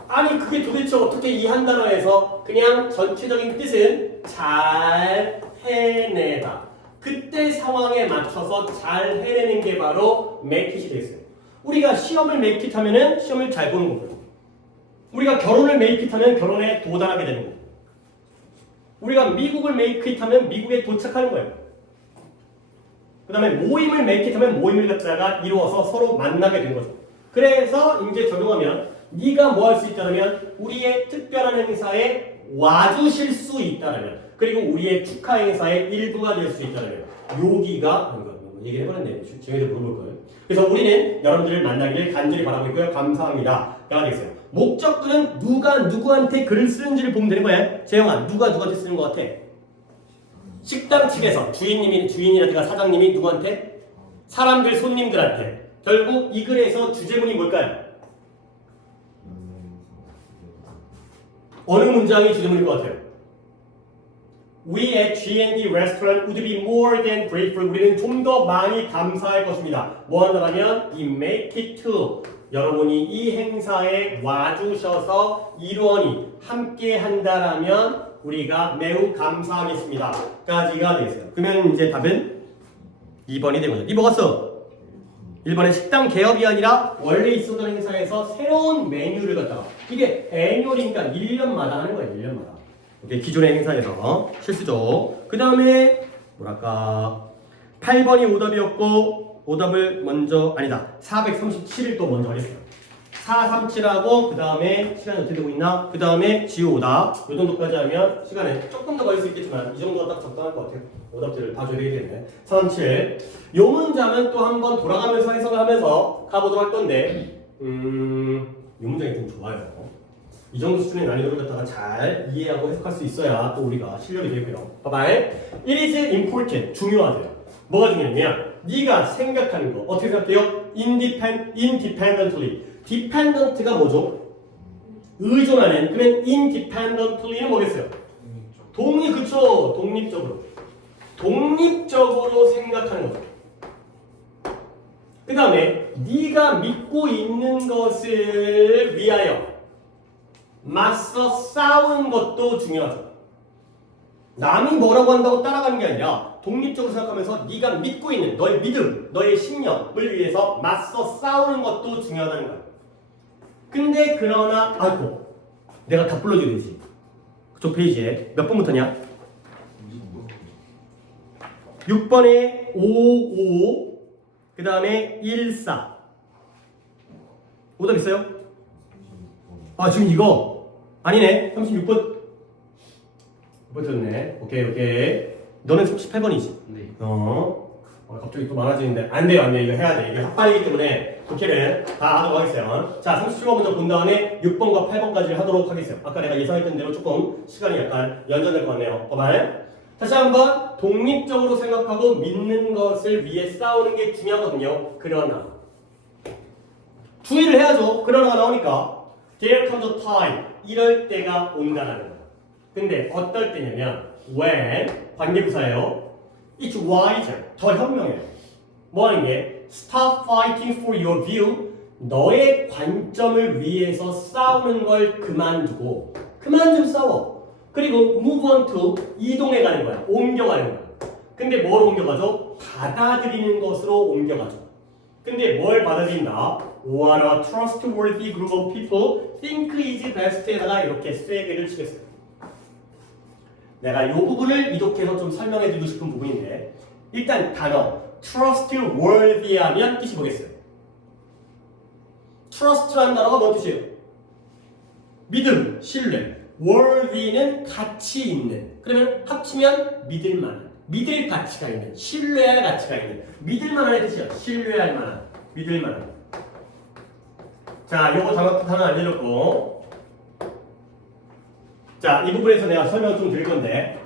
아니 그게 도대체 어떻게 이 한 단어에서 그냥 전체적인 뜻은 잘 해내다. 그때 상황에 맞춰서 잘 해내는 게 바로 make it이 되겠어요. 우리가 시험을 make it 하면은 시험을 잘 보는 거고요. 우리가 결혼을 make it 하면 결혼에 도달하게 되는 거고. 우리가 미국을 make it 하면 미국에 도착하는 거예요. 그 다음에 모임을 make it 하면 모임을 갖다가 이루어서 서로 만나게 된 거죠. 그래서 이제 적용하면 네가 뭐 할 수 있다면 우리의 특별한 행사에 와주실 수 있다면 그리고 우리의 축하 행사의 일부가 될 수 있다면 여기가 얘기를 해버렸네. 저희도 물어볼 거예요. 그래서 우리는 여러분들을 만나기를 간절히 바라고 있고요. 감사합니다. 가 되겠어요. 목적글은 누가 누구한테 글을 쓰는지를 보면 되는 거예요. 재영아, 누가 누구한테 쓰는 것 같아? 식당 측에서 주인이라든가 사장님이 누구한테? 사람들, 손님들한테. 결국 이 글에서 주제문이 뭘까요? 어느 문장이 주제문일 것 같아요? We at G&D Restaurant would be more than grateful. 우리는 좀 더 많이 감사할 것입니다. 뭐 한다면 이 make it to 여러분이 이 행사에 와주셔서 일원이 함께 한다라면 우리가 매우 감사하겠습니다. 까지가 되겠어요. 그러면 이제 답은 2번이 되는 거죠. 이 뭐갔어? 1번에 식당 개업이 아니라 원래 있었던 행사에서 새로운 메뉴를 갖다가 이게 애뉴얼이니까 1년마다 하는 거예요. 1년마다. 오케이, 기존의 행사에서 실수죠. 그 다음에 뭐랄까 8번이 오답이었고 오답을 먼저 437을 또 먼저 하겠어요. 437하고 그 다음에 시간이 어떻게 되고 있나? 그 다음에 지우다 이 정도까지 하면 시간에 조금 더 걸릴 수 있겠지만 이 정도가 딱 적당할 것 같아요. 오답지를 봐줘야 되겠네. 437. 요 문장은 또 한번 돌아가면서 해석을 하면서 가보도록 할 건데 이 문장이 좀 좋아요. 이 정도 수준의 난이도를 갖다가 잘 이해하고 해석할 수 있어야 또 우리가 실력이 되고요. 봐봐. It is important. 중요하대요. 뭐가 중요하냐면 네가 생각하는 거 어떻게 생각해요? independently. dependent가 뭐죠? 의존하는. 그러면 independently는 뭐겠어요? 그쵸. 독립적으로 생각하는 거죠. 그 다음에 네가 믿고 있는 것을 위하여 맞서 싸우는 것도 중요하죠. 남이 뭐라고 한다고 따라가는 게 아니라 독립적으로 생각하면서 네가 믿고 있는 너의 믿음, 너의 신념을 위해서 맞서 싸우는 것도 중요하다는 거야. 근데 그러나 아이고 내가 다 불러줘야 되지. 그쪽 페이지에 몇 번부터냐? 6번에 55, 그 다음에 14. 오답 있어요? 아 지금 이거 아니네. 36번. 6번 틀렸네. 오케이. 너는 38번이지? 네. 갑자기 또 많아지는데 안 돼요. 이거 해야 돼. 이거 합발이기 때문에 독해는 다 하도록 하겠어요. 자, 37번 먼저 본 다음에 6번과 8번까지 하도록 하겠어요. 아까 내가 예상했던 대로 조금 시간이 약간 연전될 것 같네요. 봐봐요. 다시 한번 독립적으로 생각하고 믿는 것을 위해 싸우는 게 중요하거든요. 그러나 주의를 해야죠. 그러나가 나오니까 There comes a time. 이럴 때가 온다라는 거예요. 근데 어떨 때냐면 when 관계부사예요. It's wiser. 더 현명해요. 뭐 하는 게 Stop fighting for your view. 너의 관점을 위해서 싸우는 걸 그만두고 그만 좀 싸워. 그리고 move on to 이동해 가는 거야. 옮겨가는 거야. 근데 뭘 옮겨가죠? 받아들이는 것으로 옮겨가죠. 근데 뭘 받아들인다? What a trustworthy group of people think is best에다가 이렇게 세 개를 치겠어요. 내가 이 부분을 이독해서 좀 설명해드리고 싶은 부분인데 일단 단어 trustworthy 하면 뜻이 뭐겠어요? trust라는 단어가 뭔 뜻이에요? 믿음, 신뢰. worthy는 가치 있는. 그러면 합치면 믿을만한. 믿을 가치가 있는. 신뢰할 가치가 있는. 믿을만한의 뜻이야. 신뢰할 만한. 믿을만한. 자, 요거 단어 알려줬고. 자, 이 부분에서 내가 설명을 좀 드릴 건데,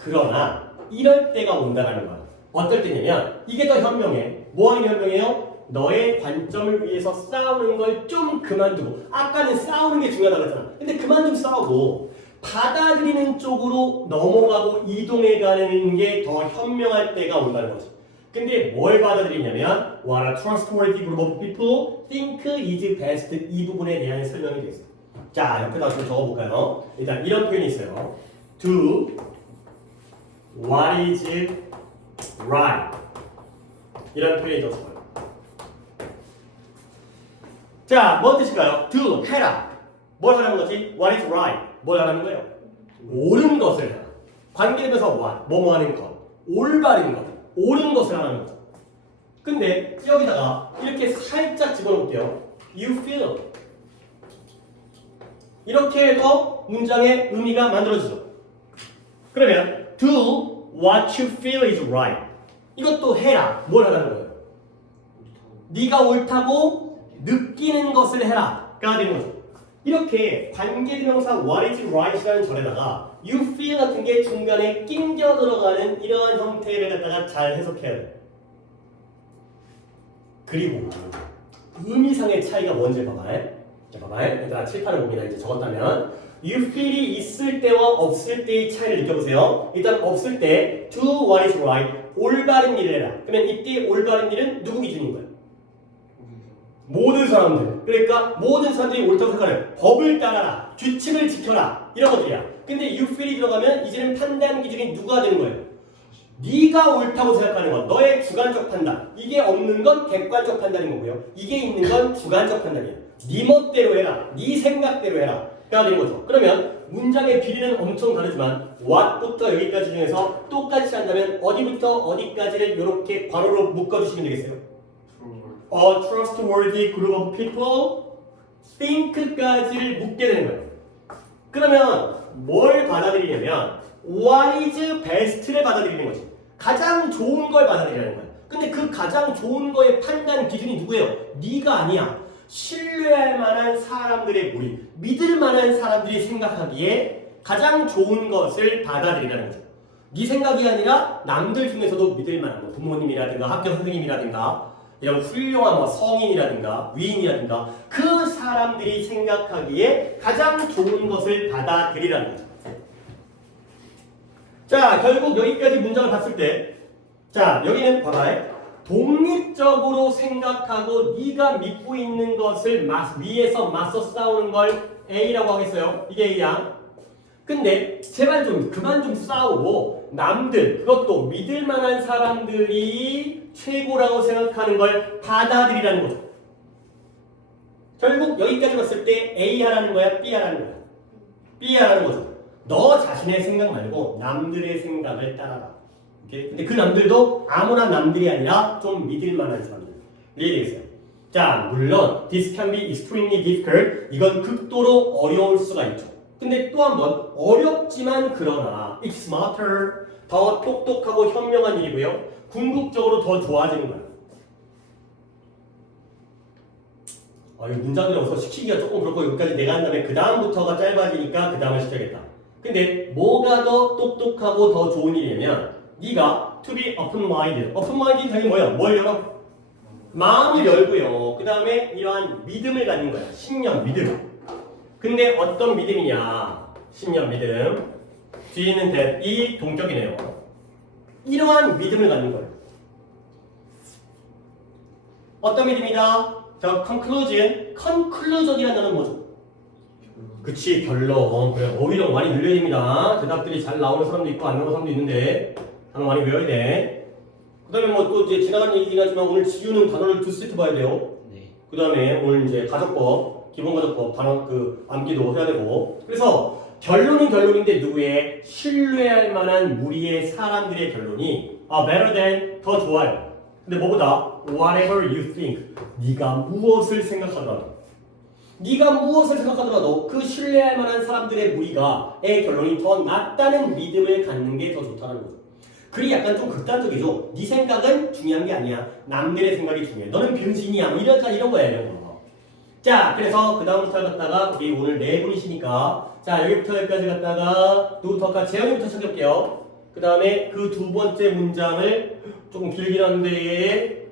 그러나 이럴 때가 온다라는 거야. 어떨 때냐면 이게 더 현명해. 뭐 하는 게 현명해요? 너의 관점을 위해서 싸우는 걸 좀 그만두고. 아까는 싸우는 게 중요하다고 했잖아. 근데 그만 좀 싸우고 받아들이는 쪽으로 넘어가고 이동해가는 게 더 현명할 때가 온다는 거지. 근데 뭘 받아들이냐면 What a trustworthy group of people think is best. 이 부분에 대한 설명이 되겠습니다. 자, 옆에다 좀 적어볼까요? 일단 이런 표현이 있어요. Do what is right. 이런 표현이 있었어요. 자, 뭔 뜻일까요? Do, 해라. 뭘 하라는 거지? What is right. 뭘 하라는 거예요? 옳은 것을 해라. 관계되면서 what, 뭐뭐 하는 것. 올바른 것, 옳은 것을 하는 거죠. 근데 여기다가 이렇게 살짝 집어넣을게요. You feel. 이렇게 해서 문장의 의미가 만들어지죠. 그러면 do what you feel is right. 이것도 해라. 뭘 하라는 거예요? 네가 옳다고 느끼는 것을 해라가 되는 거죠. 이렇게 관계대명사 what is right이라는 절에다가 you feel 같은 게 중간에 낑겨 들어가는 이러한 형태를 갖다가 잘 해석해야 돼요. 그리고 의미상의 차이가 뭔지 봐봐요. 자, 봐봐요. 일단 칠판을 봅니다. 이제 적었다면 you feel이 있을 때와 없을 때의 차이를 느껴보세요. 일단 없을 때 do what is right. 올바른 일을 해라. 그러면 이때 올바른 일은 누구 기준인 거예요? 모든 사람들. 그러니까 모든 사람들이 옳다고 생각하는 법을 따라라. 규칙을 지켜라. 이런 것들이야. 근데 you feel이 들어가면 이제는 판단 기준이 누가 되는 거예요? 네가 옳다고 생각하는 것. 너의 주관적 판단. 이게 없는 건 객관적 판단인 거고요. 이게 있는 건 주관적 판단이야. 네 멋대로 해라. 네 생각대로 해라. 가 되는 거죠. 그러면 문장의 비례는 엄청 다르지만 what부터 여기까지 중에서 똑같이 한다면 어디부터 어디까지를 이렇게 괄호로 묶어주시면 되겠어요. A trustworthy group of people think까지를 묻게 되는 거예요. 그러면 뭘 받아들이냐면 what is best를 받아들이는 거지. 가장 좋은 걸 받아들이라는 거야. 근데 그 가장 좋은 거의 판단 기준이 누구예요? 네가 아니야. 신뢰할 만한 사람들의 무리, 믿을 만한 사람들이 생각하기에 가장 좋은 것을 받아들이라는 거죠. 네 생각이 아니라 남들 중에서도 믿을 만한 뭐 부모님이라든가 학교 선생님이라든가 이런 훌륭한 뭐 성인이라든가 위인이라든가 그 사람들이 생각하기에 가장 좋은 것을 받아들이라는 거죠. 자, 결국 여기까지 문장을 봤을 때, 자, 여기는 봐봐요. 독립적으로 생각하고 네가 믿고 있는 것을 위에서 맞서 싸우는 걸 A라고 하겠어요. 이게 A야. 근데 제발 좀 그만 좀 싸우고 남들, 그것도 믿을 만한 사람들이 최고라고 생각하는 걸 받아들이라는 거죠. 결국 여기까지 봤을 때 A 하라는 거야, B 하라는 거야. B 하라는 거죠. 너 자신의 생각 말고 남들의 생각을 따라라. 오케이? 근데 그 남들도 아무나 남들이 아니라 좀 믿을 만한 사람들. 이해되겠어요? 자, 물론 this can be extremely difficult. 이건 극도로 어려울 수가 있죠. 근데 또 한 번 어렵지만 그러나 it's smarter. 더 똑똑하고 현명한 일이고요. 궁극적으로 더 좋아지는 거예요. 이 문장을 여기서 시키기가 조금 그렇고 여기까지 내가 한 다음에 그 다음부터가 짧아지니까 그 다음을 시켜야겠다. 근데 뭐가 더 똑똑하고 더 좋은 일이냐면 네가 to be open-minded. open-minded 당연히 뭐야? 뭘 열어? 마음을 열고요. 그 다음에 이러한 믿음을 갖는 거야. 신념, 믿음. 근데 어떤 믿음이냐? 신념, 믿음. 뒤에 있는 that이 동격이네요. 이러한 믿음을 갖는 거예요. 어떤 믿음이다? The conclusion이라는 단어는 뭐죠? 그치, 결론. 그래, 어휘력 많이 늘려야 됩니다. 대답들이 잘 나오는 사람도 있고 안 나오는 사람도 있는데 단어 많이 외워야 돼. 그 다음에 뭐 또 이제 지나간 얘기긴 하지만 오늘 지우는 단어를 2세트 봐야 돼요. 네. 그 다음에 오늘 이제 가족법, 기본가족법 단어 암기도 해야 되고. 그래서 결론은 결론인데 누구의? 신뢰할 만한 무리의 사람들의 결론이 better than, 더 좋아요. 근데 뭐보다 whatever you think, 네가 무엇을 생각하더라도 그 신뢰할 만한 사람들의 무리가의 결론이 더 낫다는 믿음을 갖는 게 더 좋다는 거죠. 글이 약간 좀 극단적이죠. 네 생각은 중요한 게 아니야. 남들의 생각이 중요해. 너는 병신이야. 뭐 이런 거야. 이런 거. 자, 그래서 그 다음부터 갔다가 우리 오늘 네 분이시니까 자, 여기부터 여기까지 갔다가 누구부터 재현이부터 찾아볼게요. 그 다음에 그 두 번째 문장을 조금 길긴 한데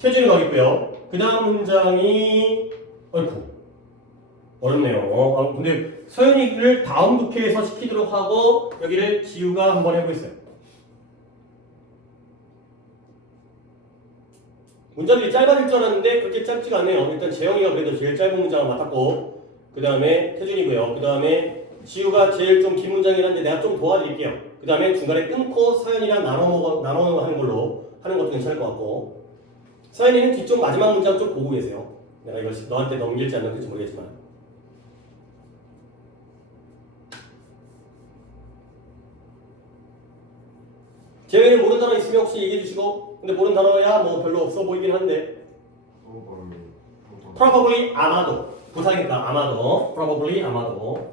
태준이 가겠고요. 그 다음 문장이 어이쿠 어렵네요. 근데 서현이를 다음 독해에서 시키도록 하고 여기를 지우가 한번 해보겠어요. 문장들이 짧아질 줄 알았는데 그렇게 짧지가 않네요. 일단 재영이가 그래도 제일 짧은 문장을 맡았고 그 다음에 태준이고요. 그 다음에 지우가 제일 좀 긴 문장이라는데 내가 좀 도와드릴게요. 그 다음에 중간에 끊고 서현이랑 나눠 하는 걸로 하는 것도 괜찮을 것 같고 서현이는 뒤쪽 마지막 문장 좀 보고 계세요. 내가 이걸 너한테 넘길지 안 넘길지 모르겠지만 재현이는 모르는 단어 있으면 혹시 얘기해 주시고 근데 모르는 단어야 뭐 별로 없어 보이긴 한데 probably 아마도 부사니까 아마도 probably 아마도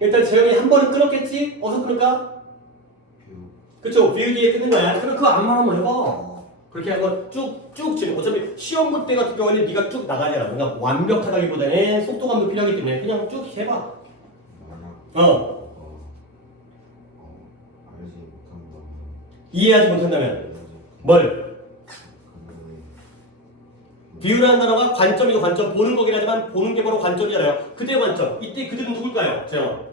일단 재현이 한 번은 끊었겠지? 어서 끊을까? 그쵸, 비유 뒤에 끊는 거야. 그럼 그거 안만 한번 해봐. 그렇게 한번 쭉쭉 지금 어차피 시험 볼 때 같은 경우에는 네가 쭉 나가잖아. 그러니까 완벽하다기보다는 속도감도 필요하기 때문에 그냥 쭉 해봐. 알지 못한다. 이해하지 못한다면 뭘? 비유라는 단어가 관점이고 관점 보는 거긴 하지만 보는 게 바로 관점이잖아요. 그때 관점. 이때 그들은 누굴까요? 재현.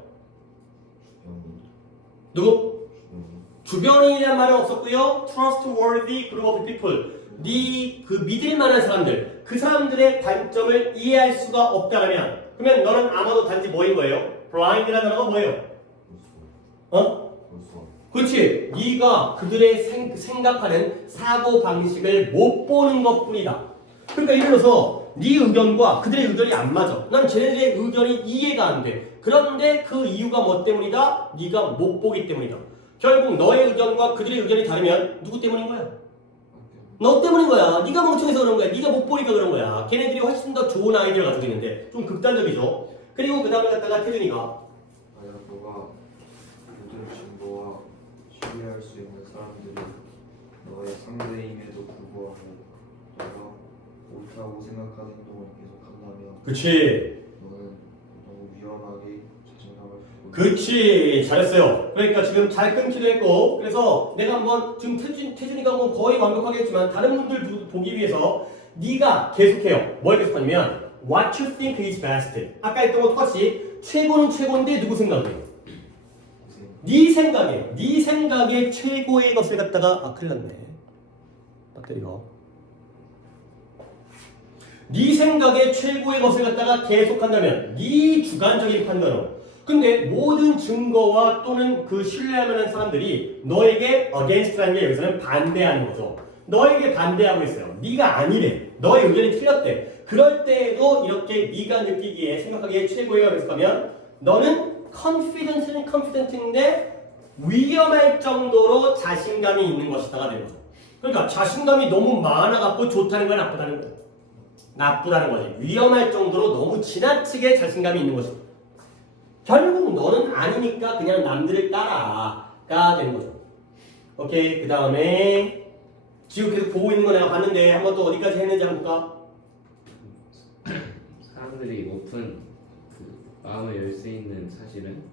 누구? 주변인이란 말은 없었고요. trustworthy group of people. 네 그 믿을 만한 사람들, 그 사람들의 관점을 이해할 수가 없다면, 그러면 너는 아마도 단지 뭐인 거예요? blind라는 단어가 뭐예요? 어? 그렇지. 네가 그들의 생각하는 사고 방식을 못 보는 것뿐이다. 그러니까 예를 들어서 네 의견과 그들의 의견이 안 맞아. 난 쟤네들의 의견이 이해가 안 돼. 그런데 그 이유가 뭐 때문이다? 네가 못 보기 때문이다. 결국 너의 의견과 그들의 의견이 다르면 누구 때문인 거야? 너 때문인 거야. 네가 멍청해서 그런 거야. 네가 못 보니까 그런 거야. 걔네들이 훨씬 더 좋은 아이디어를 가지고 있는데 좀 극단적이죠. 그리고 그 다음에 갖다가 태준이가 만약 너가 모든 증거와 신뢰할 수 있는 사람들이 너의 상대임에도 불구하고 너가 옳다고 생각하는 행동을 계속한다면 그치. 너는 너무 위험하게 자신감을 갖고 그치. 잘했어요. 그러니까 지금 잘 끊기도 했고 그래서 내가 한번 지금 태준이가 뭐 거의 완벽하게 했지만 다른 분들 보기 위해서 네가 계속해요. 뭘 계속하냐면 What you think is best. 아까 했던 거 똑같이 최고는 최고인데 누구 생각해? 네 생각에 네 생각에 최고의 것을 갖다가 큰일 났네. 배터리가 네 생각에 최고의 것을 갖다가 계속한다면 네 주관적인 판단으로 근데 모든 증거와 또는 그 신뢰할 만한 사람들이 너에게 against라는 게 여기서는 반대하는 거죠. 너에게 반대하고 있어요. 네가 아니래. 너의 의견이 틀렸대. 그럴 때에도 이렇게 네가 느끼기에 생각하기에 최고의 것을 계속하면 너는 confident인데 위험할 정도로 자신감이 있는 것이다가 되는 거죠. 그러니까 자신감이 너무 많아갖고 좋다는 거야 나쁘다는 거야? 나쁘다는 거지. 위험할 정도로 너무 지나치게 자신감이 있는 것이다. 결국 너는 아니니까 그냥 남들을 따라가 되는 거죠. 오케이. 그 다음에 지금 계속 보고 있는 거 내가 봤는데 한번 또 어디까지 했는지 한번 볼까? 사람들이 오픈 그 마음을 열 수 있는 사실은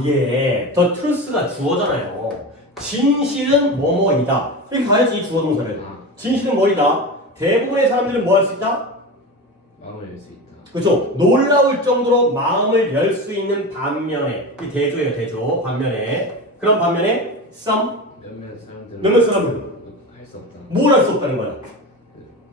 이게 더 트루스가 주어잖아요. 진실은 뭐뭐이다. 이렇게 가야지 주어 동사를. 진실은 뭐이다. 대부분의 사람들은 뭐 할 수 있다? 마음을 열 수 있다. 그렇죠. 놀라울 정도로 마음을 열 수 있는 반면에 이 대조예요. 대조. 반면에 그런 반면에 some 몇몇 사람들은 할 수 없다. 뭘 할 수 없다는 거야.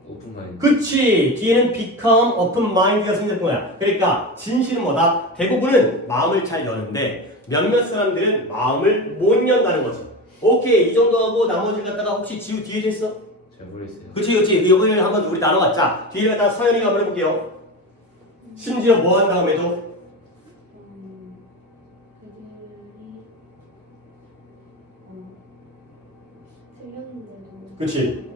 오픈 마인드. 그치. 뒤에는 become open mind가 생길 거야. 그러니까 진실은 뭐다? 대부분은 마음을 잘 여는데 몇몇 사람들은 마음을 못 연다는 거지. 오케이. 이 정도 하고 나머지를 갖다가 혹시 지우 뒤에 있어? 잘 모르겠어요. 그치. 여기를 한번 우리 나눠봤자. 뒤에 갖다가 서연이가 한번 해볼게요. 심지어 뭐 한 다음에도 그치.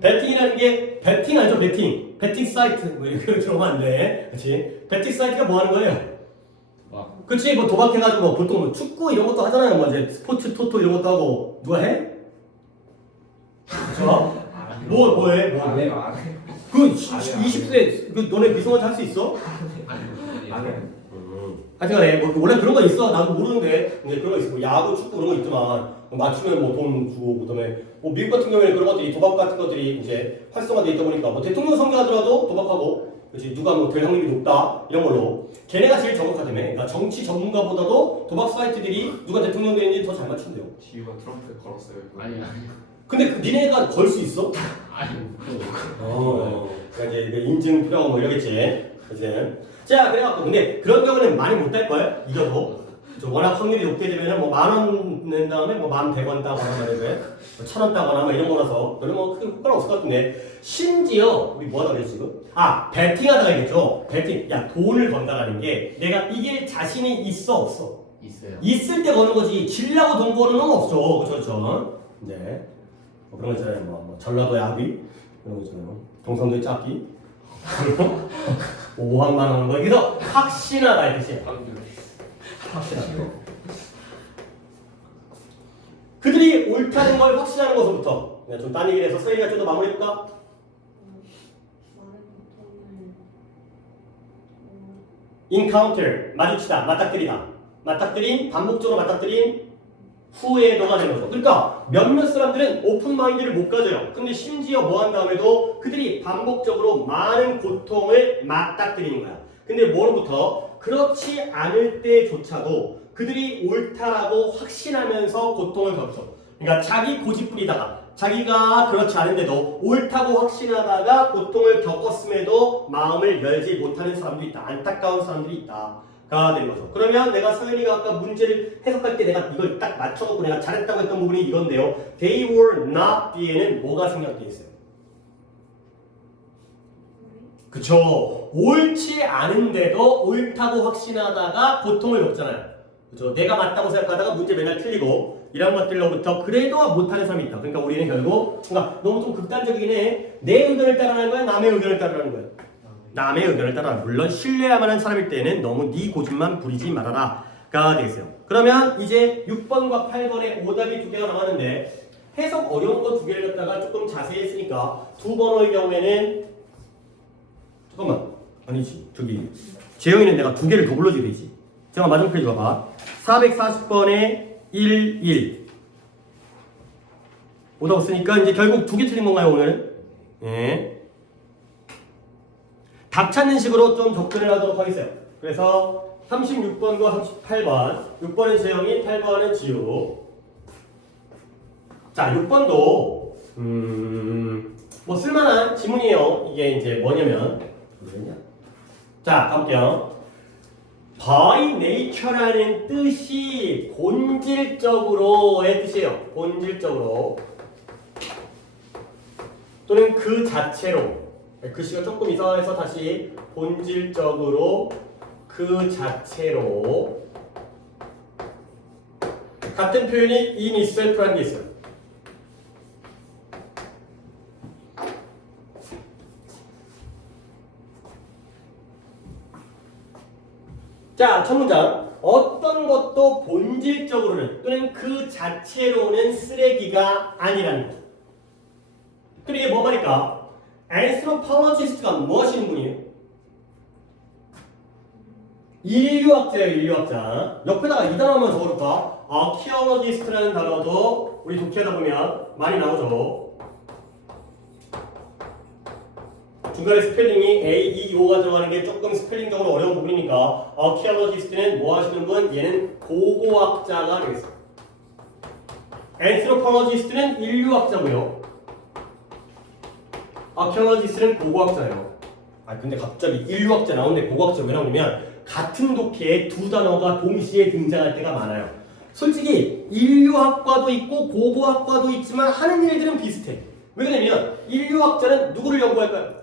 배팅이라는 게 배팅 알죠? 배팅 사이트 뭐 이렇게 들어오면 안 돼. 그치? 배팅 사이트가 뭐 하는 거예요? 그치? 뭐 도박해가지고 뭐 보통 뭐 축구 이런 것도 하잖아요. 뭐 이제 스포츠 토토 이런 것도 하고 누가 해? 그쵸? 뭐해? 그 20세 그 너네 미성년자 할 수 있어? 하여튼간에 뭐 원래 그런 거 있어. 나도 모르는데 이제 그런 거 있어. 뭐 야구, 축구 그런 거 있지만 맞추면 뭐 돈 주고 그다음에 뭐 미국 같은 경우에는 그런 것들이 도박 같은 것들이 이제 활성화돼 있다 보니까 뭐 대통령 선거하더라도 도박하고 그렇지 누가 뭐 될 확률이 높다 이런 걸로 걔네가 제일 정확하다며. 그러니까 정치 전문가보다도 도박 사이트들이 누가 대통령 되는지 더 잘 맞춘대요. 지우가 트럼프에 걸었어요. 아니. 근데 그 니네가 걸 수 있어? 아니. 그러니까 이제 인증 필요하고 뭐 이러겠지. 그치? 자, 그래갖고 근데 그런 경우는 많이 못 될 거예요. 이겨도. 워낙 확률이 높게 되면은 뭐 10,000원 낸 다음에 뭐 11,100원 따거나 말이죠. 1,000원 따거나 뭐 이런 거라서 별로 뭐 크게 효과는 없을 것 같은데 심지어 우리 뭐 하다 그랬지 지금? 배팅하다가 있겠죠. 배팅. 야, 돈을 건다라는 게 내가 이길 자신이 있어 없어? 있어요. 있을 때 거는 거지. 질라고 돈 버는 건 없죠. 그렇죠. 네. 뭐 그런 거 있잖아요. 뭐 전라도의 아비 그런 거 있잖아요. 경상도의 짝기. 5억만 원 거. 그래서 확신하다 이 뜻이에요. 확신하다. 그들이 옳다는 걸 확신하는 것부터. 좀 딴 얘기를 해서 서희가 좀 더 마무리해볼까? encounter 마주치다, 맞닥뜨리다. 맞닥뜨린, 반복적으로 맞닥뜨린 후에 너가 되는 거죠. 그러니까 몇몇 사람들은 오픈 마인드를 못 가져요. 근데 심지어 뭐 한 다음에도 그들이 반복적으로 많은 고통을 맞닥뜨리는 거야. 근데 뭐로부터? 그렇지 않을 때조차도 그들이 옳다라고 확신하면서 고통을 겪죠. 그러니까 자기 고집 부리다가 자기가 그렇지 않은데도 옳다고 확신하다가 고통을 겪었음에도 마음을 열지 못하는 사람도 있다. 안타까운 사람들이 있다가 되는 거죠. 그러면 내가 서연이가 아까 문제를 해석할 때 내가 이걸 딱 맞춰갖고 내가 잘했다고 했던 부분이 이건데요. They were not 뒤에는 뭐가 생략되어 있어요? 그쵸. 옳지 않은데도 옳다고 확신하다가 고통을 겪잖아요. 그죠? 내가 맞다고 생각하다가 문제 맨날 틀리고 이런 것들로부터 그래도 못하는 사람이 있다. 그러니까 우리는 결국 뭔가 너무 좀 극단적이긴 해. 내 의견을 따르는 거야? 남의 의견을 따르는 거야? 남의 의견을 따라. 물론 신뢰할 만한 사람일 때는 너무 네 고집만 부리지 말아라 가 되겠어요. 그러면 이제 6번과 8번에 오답이 두 개가 남았는데 해석 어려운 거 두 개를 갖다가 조금 자세히 했으니까 두 번호의 경우에는 잠깐만 아니지 저기 재영이는 내가 두 개를 더 불러줘야 되지. 잠깐 마지막 페이지 봐봐. 440번에 1 오답 없으니까 이제 결국 두 개 틀린 건가요 오늘은? 예. 답 찾는 식으로 좀 접근을 하도록 하겠어요. 그래서 36번과 38번 6번은 재영이 8번은 지우. 자 6번도 뭐 쓸만한 지문이에요. 이게 이제 뭐냐면 자 가볼게요. by nature라는 뜻이 본질적으로의 뜻이에요. 본질적으로 또는 그 자체로. 글씨가 조금 이상해서 다시 본질적으로 그 자체로 같은 표현이 in itself라는 게 있어요. 자, 첫 문장. 어떤 것도 본질적으로는 또는 그 자체로는 쓰레기가 아니라는 것. 그럼 이게 뭐 말일까? anthropologist가 무엇인 분이에요? 인류학자예요, 인류학자. 옆에다가 이 단어만 적어볼까? archaeologist라는 단어도 우리 독해하다 보면 많이 나오죠. 중간에 스펠링이 A, E, O가 들어가는 게 조금 스펠링적으로 어려운 부분이니까 archaeologist는 뭐 하시는 분? 얘는 고고학자가 되겠어요. anthropologist는 인류학자고요. archaeologist는 고고학자예요. 아 근데 갑자기 인류학자 나오는데 고고학자 왜 나오냐면 같은 독해에 두 단어가 동시에 등장할 때가 많아요. 솔직히 인류학과도 있고 고고학과도 있지만 하는 일들은 비슷해. 왜 그러냐면 인류학자는 누구를 연구할까요?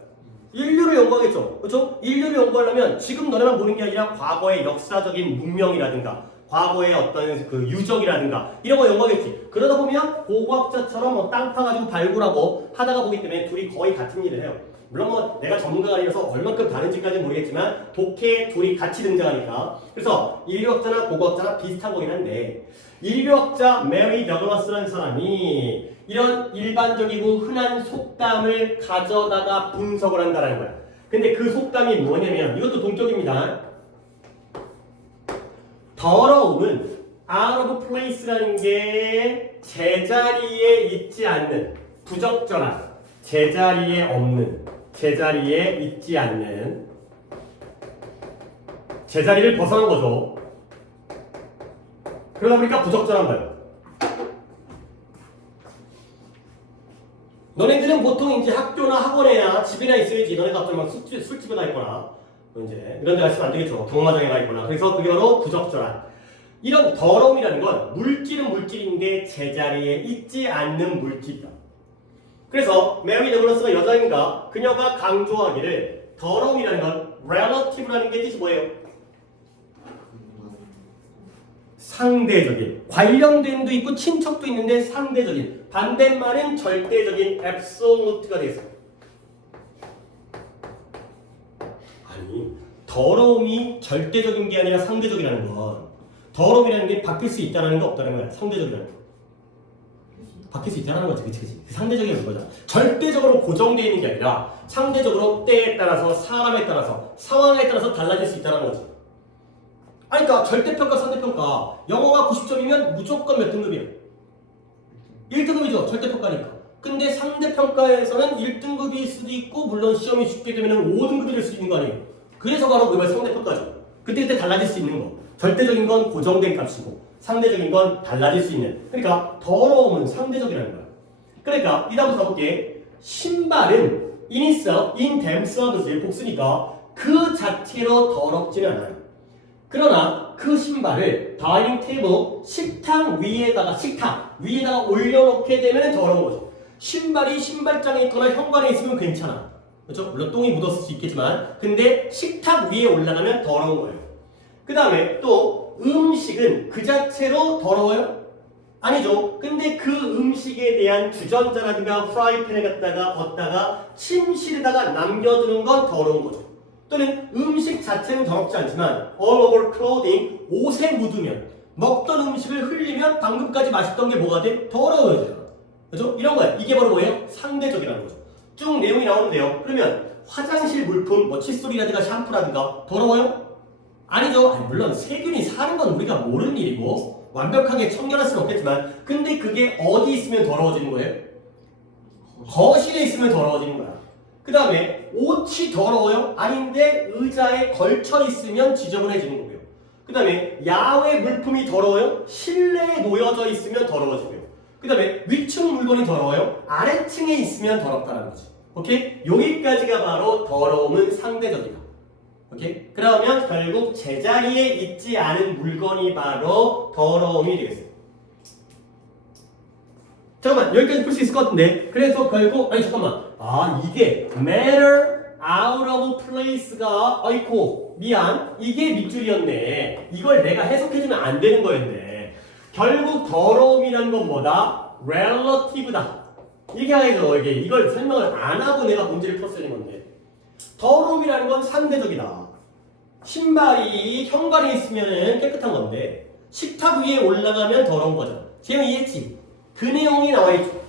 인류를 연구하겠죠. 그렇죠? 인류를 연구하려면 지금 너네만 보는 게 아니라 과거의 역사적인 문명이라든가 과거의 어떤 그 유적이라든가 이런 거 연구하겠지. 그러다 보면 고고학자처럼 뭐 땅 파가지고 발굴하고 하다가 보기 때문에 둘이 거의 같은 일을 해요. 물론 뭐 내가 전문가가 아니라서 얼만큼 다른지까지는 모르겠지만 독해에 둘이 같이 등장하니까. 그래서 인류학자나 고고학자나 비슷한 거긴 한데 인류학자 메리 더글라스라는 사람이 이런 일반적이고 흔한 속담을 가져다가 분석을 한다는 거야. 근데 그 속담이 뭐냐면 이것도 동격입니다. 더러움은 out of place라는 게 제자리에 있지 않는 부적절한 제자리에 없는 제자리에 있지 않는 제자리를 벗어난 거죠. 그러다 보니까 부적절한 거예요. 너네들은 보통 이제 학교나 학원에나 집이나 있어야지. 너네가 갑자기 막 술집에 가 있거나 이제 이런 데 가시면 안 되겠죠. 경마장에 가 있거나. 그래서 그게 바로 부적절한. 이런 더러움이라는 건 물질은 물질인데 제자리에 있지 않는 물질이다. 그래서 메리 더글라스가 여자인가 그녀가 강조하기를 더러움이라는 건 relative라는 게 뜻이 뭐예요? 상대적인. 관련된도 있고 친척도 있는데 상대적인. 반대말은 절대적인 absolute가 되겠어요. 아니 더러움이 절대적인 게 아니라 상대적이라는 건 더러움이라는 게 바뀔 수 있다는 거 없다는 거야. 상대적이라는 거. 바뀔 수 있다는 거지. 그치. 상대적인 거죠. 절대적으로 고정되어 있는 게 아니라 상대적으로 때에 따라서 사람에 따라서 상황에 따라서 달라질 수 있다는 거지. 아니 그러니까 절대평가 상대평가 영어가 90점이면 무조건 몇 등급이에요? 1등급이죠. 절대평가니까. 근데 상대평가에서는 1등급일 수도 있고 물론 시험이 쉽게 되면 5등급이 될 수도 있는 거 아니에요? 그래서 바로 그걸 상대평가죠. 그때 달라질 수 있는 거. 절대적인 건 고정된 값이고 상대적인 건 달라질 수 있는. 그러니까 더러움은 상대적이라는 거야. 그러니까 이 다음부터 가볼게. 신발은 in themselves 복수니까 그 자체로 더럽지는 않아요. 그러나 그 신발을 다이닝 테이블 식탁 위에다가 올려놓게 되면 더러운 거죠. 신발이 신발장에 있거나 현관에 있으면 괜찮아. 그렇죠? 물론 똥이 묻었을 수 있겠지만 근데 식탁 위에 올라가면 더러운 거예요. 그 다음에 또 음식은 그 자체로 더러워요? 아니죠. 근데 그 음식에 대한 주전자라든가 프라이팬에 갖다가 침실에다가 남겨두는 건 더러운 거죠. 또는 음식 자체는 더럽지 않지만 all over clothing, 옷에 묻으면 먹던 음식을 흘리면 방금까지 맛있던 게 뭐가 돼? 더러워져요. 그죠? 이런 거예요. 이게 바로 뭐예요? 상대적이라는 거죠. 쭉 내용이 나오는데요. 그러면 화장실 물품, 뭐 칫솔이라든가 샴푸라든가 더러워요? 아니죠. 아니, 물론 세균이 사는 건 우리가 모르는 일이고 완벽하게 청결할 수는 없겠지만 근데 그게 어디 있으면 더러워지는 거예요? 거실에 있으면 더러워지는 거야. 그 다음에 옷이 더러워요? 아닌데 의자에 걸쳐 있으면 지저분해지는 거고요. 그 다음에 야외 물품이 더러워요? 실내에 놓여져 있으면 더러워지고요. 그 다음에 위층 물건이 더러워요? 아래층에 있으면 더럽다는 거지. 오케이? 여기까지가 바로 더러움은 상대적이다. 오케이? 그러면 결국 제자리에 있지 않은 물건이 바로 더러움이 되겠어요. 잠깐만, 여기까지 풀 수 있을 것 같은데. 그래서 결국 이게 matter out of place가 아이코 미안 이게 밑줄이었네. 이걸 내가 해석해주면 안 되는 거였네. 결국 더러움이라는 건 뭐다? relative다. 이게 아니죠. 이걸 설명을 안 하고 내가 문제를 풀었어야 되는 건데 더러움이라는 건 상대적이다. 신발이 현관에 있으면 깨끗한 건데 식탁 위에 올라가면 더러운 거잖아. 제가 이해했지? 그 내용이 나와있죠.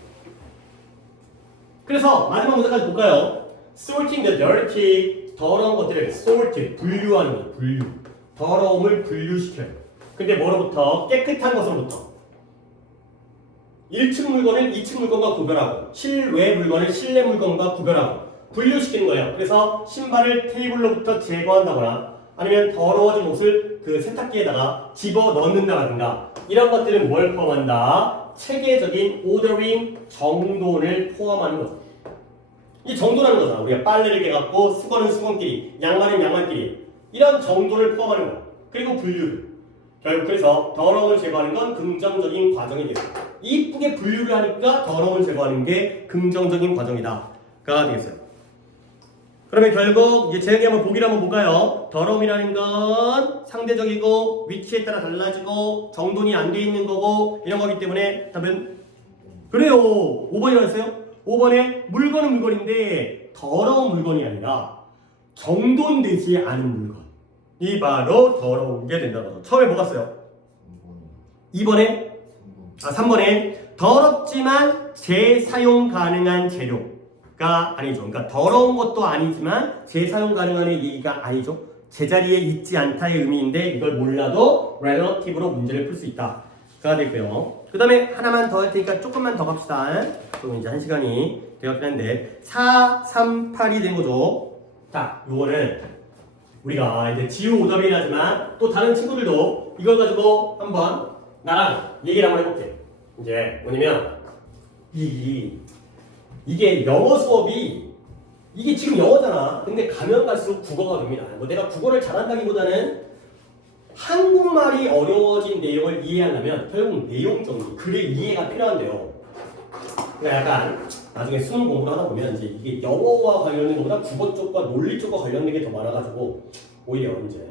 그래서 마지막 문제까지 볼까요? Sorting the dirty, 더러운 것들을 sort, 분류하는 거예요. 분류. 더러움을 분류시켜요. 근데 뭐로부터? 깨끗한 것으로부터. 1층 물건을 2층 물건과 구별하고 실외 물건을 실내 물건과 구별하고 분류시키는 거예요. 그래서 신발을 테이블로부터 제거한다거나 아니면 더러워진 옷을 그 세탁기에다가 집어넣는다든가 이런 것들은 뭘 포함한다? 체계적인 오더링 정돈을 포함하는 거죠. 이 정돈하는 거잖아. 우리가 빨래를 개갖고 수건은 수건끼리, 양말은 양말끼리 이런 정돈을 포함하는 거야. 그리고 분류를. 결국 그래서 더러움을 제거하는 건 긍정적인 과정이 되겠어요. 이쁘게 분류를 하니까 더러움을 제거하는 게 긍정적인 과정이다가 되겠어요. 그러면 결국 이제 재영이 한번 보기를 한번 볼까요? 더러움이라는 건 상대적이고 위치에 따라 달라지고 정돈이 안 돼 있는 거고 이런 거기 때문에 답은 그래요. 5번이라고 했어요? 5번에 물건은 물건인데 더러운 물건이 아니라 정돈되지 않은 물건이 바로 더러운 게 된다는 거죠. 처음에 뭐가 써요? 2번에 3번에 더럽지만 재사용 가능한 재료가 아니죠. 그러니까 더러운 것도 아니지만 재사용 가능한 얘기가 아니죠. 제자리에 있지 않다의 의미인데 이걸 몰라도 relative로 문제를 풀 수 있다가 되고요. 그 다음에 하나만 더 할 테니까 조금만 더 갑시다. 그럼 이제 1시간이 되었긴 한데 4, 3, 8이 된 거죠. 자, 요거는 우리가 이제 지우 오답이긴 하지만 또 다른 친구들도 이걸 가지고 한번 나랑 얘기를 한번 해볼게. 이제 뭐냐면 이게 영어 수업이 이게 지금 영어잖아. 근데 가면 갈수록 국어가 됩니다. 뭐 내가 국어를 잘한다기보다는 한국말이 어려워진 내용을 이해하려면 결국 내용 정리, 글의 이해가 필요한데요. 그러니까 약간 나중에 수능 공부를 하다 보면 이제 이게 영어와 관련된 것보다 국어 쪽과 논리 쪽과 관련된 게 더 많아가지고 오히려 이제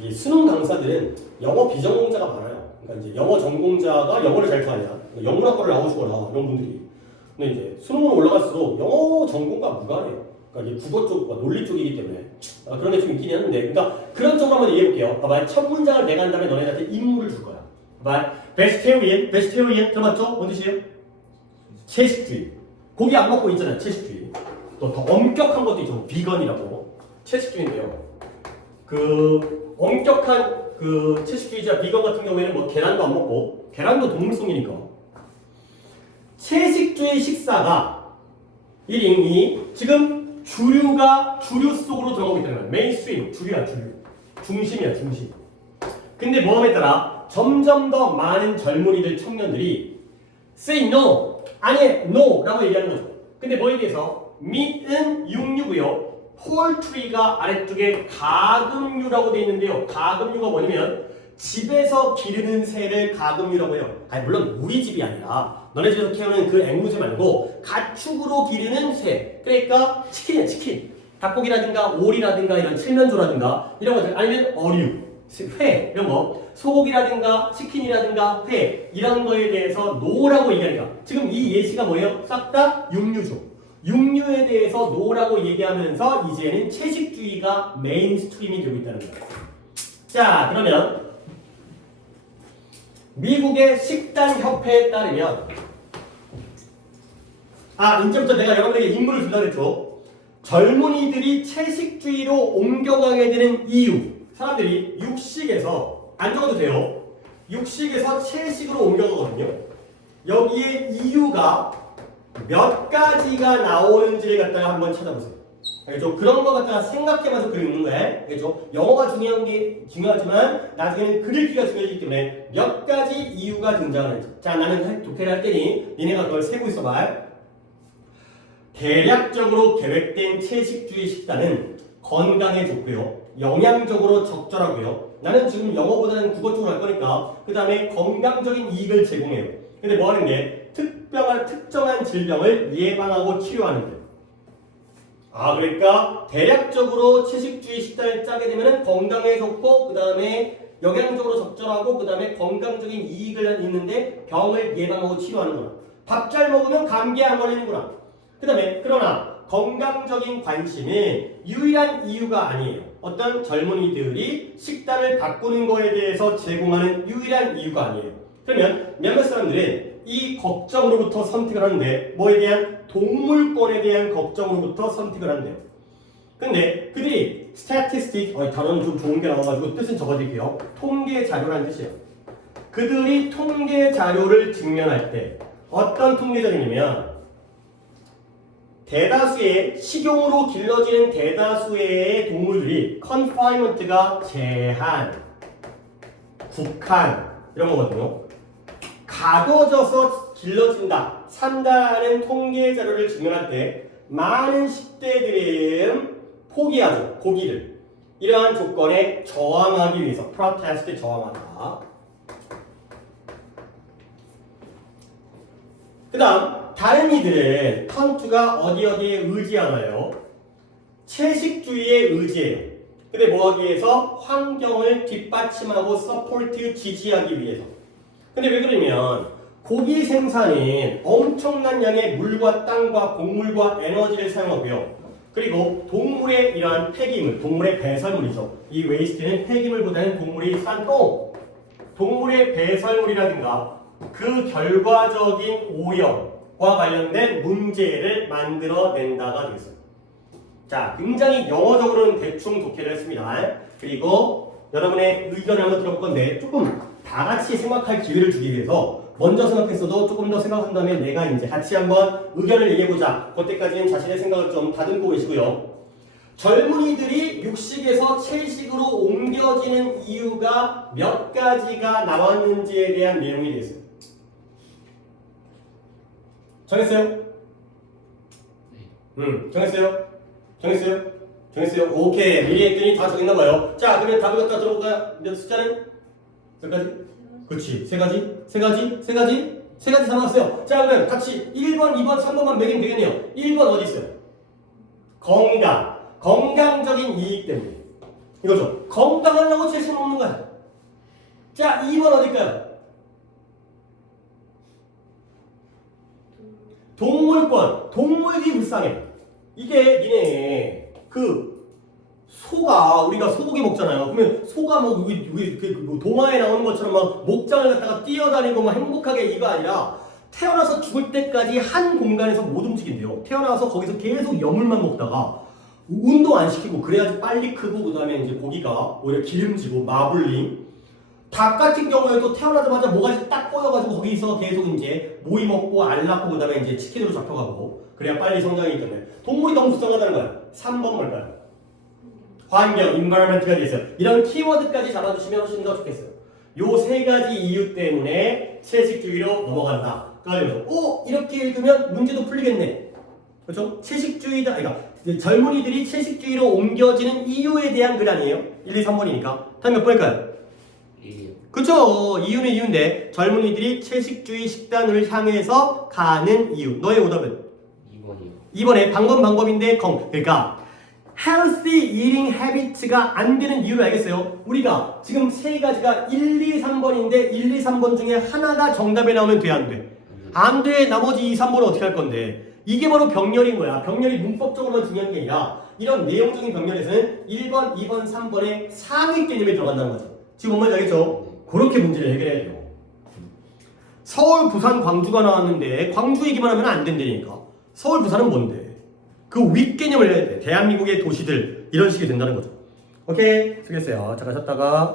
이 수능 강사들은 영어 비전공자가 많아요. 그러니까 이제 영어 전공자가 영어를 잘 통하냐, 영문학과를 나오시거나 이런 분들이. 근데 이제 수능으로 올라갈수록 영어 전공과 무관해요. 그러니까 이제 국어 쪽과 논리 쪽이기 때문에 그런 게 좀 있긴 했는데, 그러니까 그런 쪽으로 한번 얘기해볼게요. 봐봐, 첫 문장을 내가 한 다음에 너네한테 인물을 줄 거야. 봐봐, 베스테리언 들어봤죠? 뭔 뜻이에요? 채식주의. 고기 안 먹고 있잖아요. 채식주의. 또 더 엄격한 것도 있죠. 비건이라고. 채식주의인데요. 그 엄격한 그 채식주의자 비건 같은 경우에는 뭐 계란도 안 먹고, 계란도 동물성이니까. 채식주의 식사가 1인이 지금 주류 속으로 들어가고 있다는 거야. 메인스트림, 주류야, 주류. 중심이야, 중심. 근데 뭐에 따라 점점 더 많은 젊은이들, 청년들이 say no, 아니, no 라고 얘기하는 거죠. 근데 뭐에 대해서 meat은 육류고요. poultry가 아래쪽에 가금류라고 되어 있는데요. 가금류가 뭐냐면 집에서 기르는 새를 가금류라고 해요. 아니, 물론 우리 집이 아니라 너네 집에서 키우는 그 앵무새 말고 가축으로 기르는 새. 그러니까 치킨이야, 치킨. 닭고기라든가 오리라든가 이런 칠면조라든가 이런 것들, 아니면 어류, 회 이런 거, 소고기라든가 치킨이라든가 회 이런 거에 대해서 노라고 얘기하니까 지금 이 예시가 뭐예요? 싹 다 육류죠. 육류에 대해서 노라고 얘기하면서 이제는 채식주의가 메인스트림이 되고 있다는 거예요. 자, 그러면 미국의 식단협회에 따르면 이제부터 내가 여러분에게 인물을 준다 그랬죠. 젊은이들이 채식주의로 옮겨가게 되는 이유, 사람들이 육식에서 안 적어도 돼요. 육식에서 채식으로 옮겨가거든요. 여기에 이유가 몇 가지가 나오는지를 갖다가 한번 찾아보세요. 알겠죠? 그런 거 갖다가 생각해봐서 글 읽는 거예요. 알겠죠? 영어가 중요하지만 나중에는 글 읽기가 중요하기 때문에 몇 가지 이유가 등장하는지. 자, 나는 독해를 할 테니 니네가 그걸 세고 있어봐. 대략적으로 계획된 채식주의 식단은 건강에 좋고요. 영양적으로 적절하고요. 나는 지금 영어보다는 국어 쪽으로 할 거니까 그 다음에 건강적인 이익을 제공해요. 근데 뭐 하는 게 특정한 질병을 예방하고 치료하는 거예요. 그러니까 대략적으로 채식주의 식단을 짜게 되면 건강에 좋고 그 다음에 영양적으로 적절하고 그 다음에 건강적인 이익을 있는데 병을 예방하고 치료하는구나. 밥 잘 먹으면 감기 안 걸리는구나. 그 다음에 그러나 건강적인 관심은 유일한 이유가 아니에요. 어떤 젊은이들이 식단을 바꾸는 거에 대해서 제공하는 유일한 이유가 아니에요. 그러면 몇몇 사람들은 이 걱정으로부터 선택을 하는데 뭐에 대한 동물권에 대한 걱정으로부터 선택을 한대요. 근데 그들이 statistic, 단어는 좀 좋은 게 나와가지고 뜻은 적어드릴게요. 통계 자료라는 뜻이에요. 그들이 통계 자료를 직면할 때 어떤 통계 자료냐면 대다수의 식용으로 길러지는 대다수의 동물들이 confinement가 제한, 국한 이런 거거든요. 가둬져서 길러진다, 산다는 통계 자료를 증명할 때 많은 10대들은 포기하죠, 고기를. 이러한 조건에 저항하기 위해서 protest, 저항하다. 그 다음 다른 이들은 턴투가 어디에 의지하나요? 채식주의에 의지해요. 근데 뭐하기 위해서? 환경을 뒷받침하고 서포트, 지지하기 위해서. 근데 왜 그러냐면 고기 생산은 엄청난 양의 물과 땅과 곡물과 에너지를 사용하고요. 그리고 동물의 이러한 폐기물, 동물의 배설물이죠. 이 웨이스트는 폐기물보다는 동물이 싼 똥, 동물의 배설물이라든가 그 결과적인 오염과 관련된 문제를 만들어낸다가 되겠어요. 자, 굉장히 영어적으로는 대충 독해를 했습니다. 그리고 여러분의 의견을 한번 들어볼 건데 조금 다 같이 생각할 기회를 주기 위해서 먼저 생각했어도 조금 더 생각한 다음에 내가 이제 같이 한번 의견을 얘기해보자. 그때까지는 자신의 생각을 좀 다듬고 계시고요. 젊은이들이 육식에서 채식으로 옮겨지는 이유가 몇 가지가 나왔는지에 대한 내용이 되겠어요. 정했어요? 정했어요? 정했어요? 정했어요? 오케이. 미리 했더니 다 정했나봐요. 자, 그러면 답을 갖다 들어볼까요? 몇 숫자는? 몇 가지? 그렇지. 세 가지? 세 가지? 세 가지? 세 가지 다 나왔어요. 자, 그러면 같이 1번, 2번, 3번만 매기면 되겠네요. 1번 어디 있어요? 건강. 건강적인 이익 때문에. 이거죠. 건강하려고 채식 먹는 거야. 자, 2번 어딜까요? 동물권. 동물이 불쌍해. 이게 니네 소가 우리가 소고기 먹잖아요. 그러면 소가 뭐 동화에 나오는 것처럼 막 목장을 갖다가 뛰어다니고 막 행복하게 이거 아니라 태어나서 죽을 때까지 한 공간에서 못 움직인대요. 태어나서 거기서 계속 여물만 먹다가 운동 안 시키고 그래야지 빨리 크고 그 다음에 이제 고기가 오히려 기름지고 마블링. 닭 같은 경우에도 태어나자마자 모가지 딱 꼬여가지고 거기서 계속 이제 모이 먹고 알 낳고 그 다음에 이제 치킨으로 잡혀가고 그래야 빨리 성장하기 때문에 동물이 너무 불쌍하다는 거야. 3번 뭘까요? 환경, environment가 되어 있어요. 이런 키워드까지 잡아주시면 훨씬 더 좋겠어요. 요 세 가지 이유 때문에 채식주의로 넘어간다. 그래서 이렇게 읽으면 문제도 풀리겠네. 그렇죠? 채식주의다. 그러니까 젊은이들이 채식주의로 옮겨지는 이유에 대한 글 아니에요? 1, 2, 3번이니까. 다음 몇 번일까요? 그쵸? 이유는 이유인데 젊은이들이 채식주의 식단을 향해서 가는 이유. 너의 오답은? 2번이요. 2번에 방법인데 그러니까 healthy eating habits가 안 되는 이유를 알겠어요? 우리가 지금 세 가지가 1, 2, 3번인데 1, 2, 3번 중에 하나가 정답에 나오면 돼, 안 돼? 안 돼. 나머지 2, 3번은 어떻게 할 건데? 이게 바로 병렬인 거야. 병렬이 문법적으로만 중요한 게 아니라 이런 내용적인 병렬에서는 1번, 2번, 3번의 상위 개념이 들어간다는 거죠. 지금 뭔 말인지 알겠죠? 그렇게 문제를 해결해야 돼요. 서울, 부산, 광주가 나왔는데 광주 얘기만 하면 안 된다니까. 서울, 부산은 뭔데? 그 윗개념을 해야 돼. 대한민국의 도시들 이런 식이 된다는 거죠. 오케이? 수고했어요. 자, 가셨다가